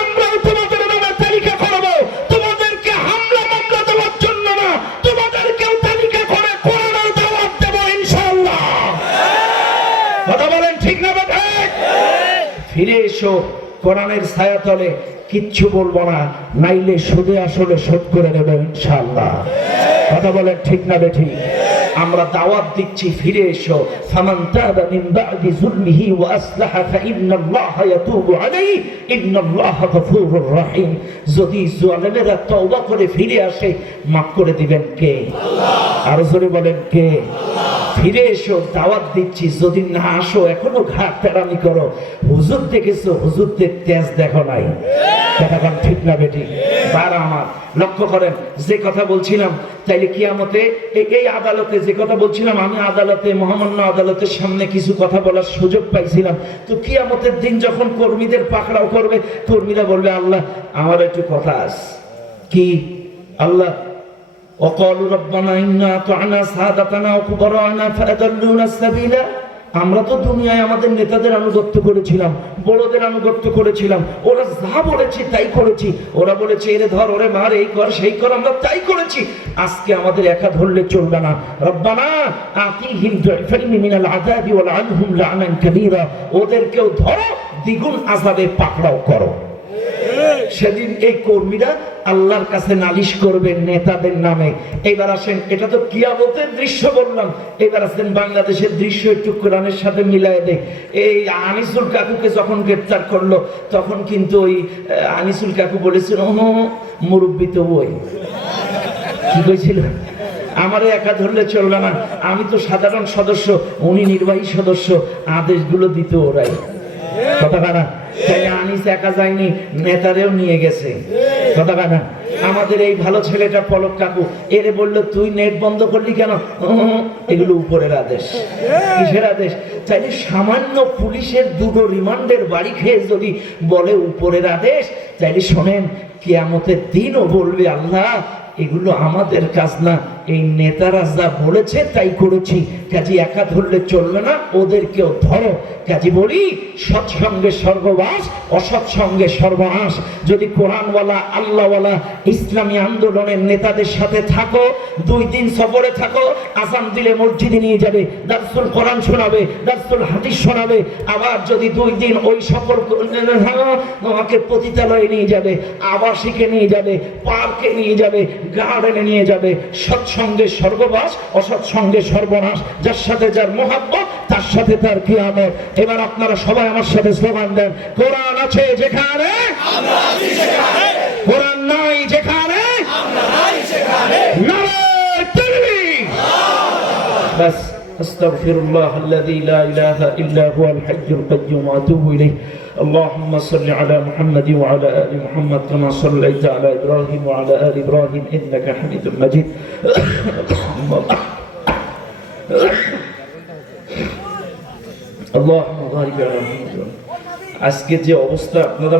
আমরাও তোমাদের নামে তালিকা করবো, তোমাদেরকে হামলা মামলা দেওয়ার জন্য না, তোমাদেরকেও তালিকা করে কোরআনের দাওয়াত দেবো ইনশাআল্লাহ। কথা বলেন ঠিক না বেঠিক? ফিরে এসো কোরআনের ছায়াতলে, কিচ্ছু বলবো না, নাইলে সুদে আসলে শোধ করে নেবে ইনশাআল্লাহ। কথা বলেন ঠিক না বেঠিক? আমরা দাওয়াত দিচ্ছি, ফিরে এসো। ফামান তাবা মিন বা'দি যুলমিহি ওয়া আসলাহা ফাইন্নাল্লাহা ইয়াতুবু আলাইহি ইন্নাল্লাহা গফুরুর রহিম। যদি জালেমেরা তওবা করে ফিরে আসে, মাফ করে দিবেন কে? আল্লাহ। আর জোরে বলেন কে? আল্লাহ। ফিরে এসো, দাওয়াত দিচ্ছি। যদি না আসো, এখনো ঘাট তেরামি করো, হুজুর দেখেছো, হুজুরদের তেজ দেখো নাই। কথা বলেন ঠিক না বেঠিক? বারা আমার লক্ষ্য করেন, যে কথা বলছিলাম, তাইলে কিয়ামতে এই আদালতে যে কথা বলছিলাম, আমি আদালতে, মহামান্য আদালতের সামনে কিছু কথা বলার সুযোগ পাইছিলাম। তো কিয়ামতের দিন যখন কর্মীদের পাকড়াও করবে, কর্মীরা বলবে আল্লাহ আমার একটু কথা আছে। কি? আল্লাহ وقالوا ربنا إنا أطعنا سادتنا وكبراءنا فأضلونا السبيل। আমরা তো দুনিয়ায় আমাদের নেতাদের আনুগত্য করেছিলাম, বড়দের আনুগত্য করেছিলাম, ওরা যা বলেছে তাই করেছি, ওরা বলেছে এরে ধর ওরে মার এই কর সেই কর, আমরা তাই করেছি। আজকে আমাদের একা ধরলে চলবে না। রব্বানা আতিহিম দুইফাইনি মিনাল আযাবি ওয়া আনহুম লা'নান কাবীরা, ওদেরকেও ধরো, দ্বিগুণ আযাবে পাকড়াও করো। সেদিন এই কর্মীরা আল্লাহর কাছে নালিশ করবেন নেতাদের নামে। এবার আসেন, এটা তো কিয়ামতের দৃশ্য বললাম, এবার আসেন বাংলাদেশের দৃশ্য একটু কোরআনের সাথে মিলাই দেয়। এই আনিসুল কাকুকে যখন গ্রেপ্তার করলো, তখন কিন্তু ওই আনিসুল কাকু বলেছিল মুরব্বী তো ওই কি কইছিল, আমারে একা ধরলে চলবে না, আমি তো সাধারণ সদস্য, উনি নির্বাহী সদস্য, আদেশগুলো দিত ওরাই। কথা কানা, তাই আনিস একা যায়নি, নেতারেও নিয়ে গেছে। কথা কানা, আমাদের এই ভালো ছেলেটা পলক কাকু, এরে বললো তুই নেট বন্ধ করলি কেন, এগুলো উপরের আদেশ। কিসের আদেশ? চাইলে সামান্য পুলিশের দুটো রিমান্ডের বাড়ি খেয়ে যদি বলে উপরের আদেশ, চাইলে শোনেন কিয়ামতের দিনও বলবে আল্লাহ এগুলো আমাদের কাজ না, এই নেতারা যা বলেছে তাই করেছি। কাজী একা ধরলে চলবে না, ওদেরকেও ধরো। কাজী বলি সৎসঙ্গে স্বর্গবাস, অসৎসঙ্গে সর্বনাশ। যদি কোরআনওয়ালা আল্লাহওয়ালা ইসলামী আন্দোলনের নেতাদের সাথে থাকো, 2 দিন সফরে থাকো, আযান দিলে মসজিদে নিয়ে যাবে, দারসুল কোরআন শোনাবে, দারসুল হাদিস শোনাবে। আবার যদি 2 দিন ওই সকল তোমাকে পতিতালয়ে নিয়ে যাবে, আবাসিকে নিয়ে যাবে, পার্কে নিয়ে যাবে, গার্ডেনে নিয়ে যাবে। সৎসঙ্গে স্বর্গবাস, অসৎসঙ্গে সর্বনাশ। যার সাথে যার মোহাব্বত, তার সাথে তার কিয়ামত। এবার আপনারা সবাই আমার সাথে স্লোগান দেন, কোরআন আছে যেখানে আমরা আছি সেখানে, কোরআন নাই যেখানে আমরা নাই সেখানে, নারে তাকবীর। বাস আস্তাগফিরুল্লাহ আল্লাযী লা ইলাহা ইল্লা হুয়াল হাইয়ুল কাইয়্যুম ওয়া আতুবু ইলাইহি। اللهم صل على محمد وعلى آل محمد كما صليت على إبراهيم وعلى آل إبراهيم إنك حميد مجيد. اللهم بارك على محمد. আজকে যে অবস্থা আপনারা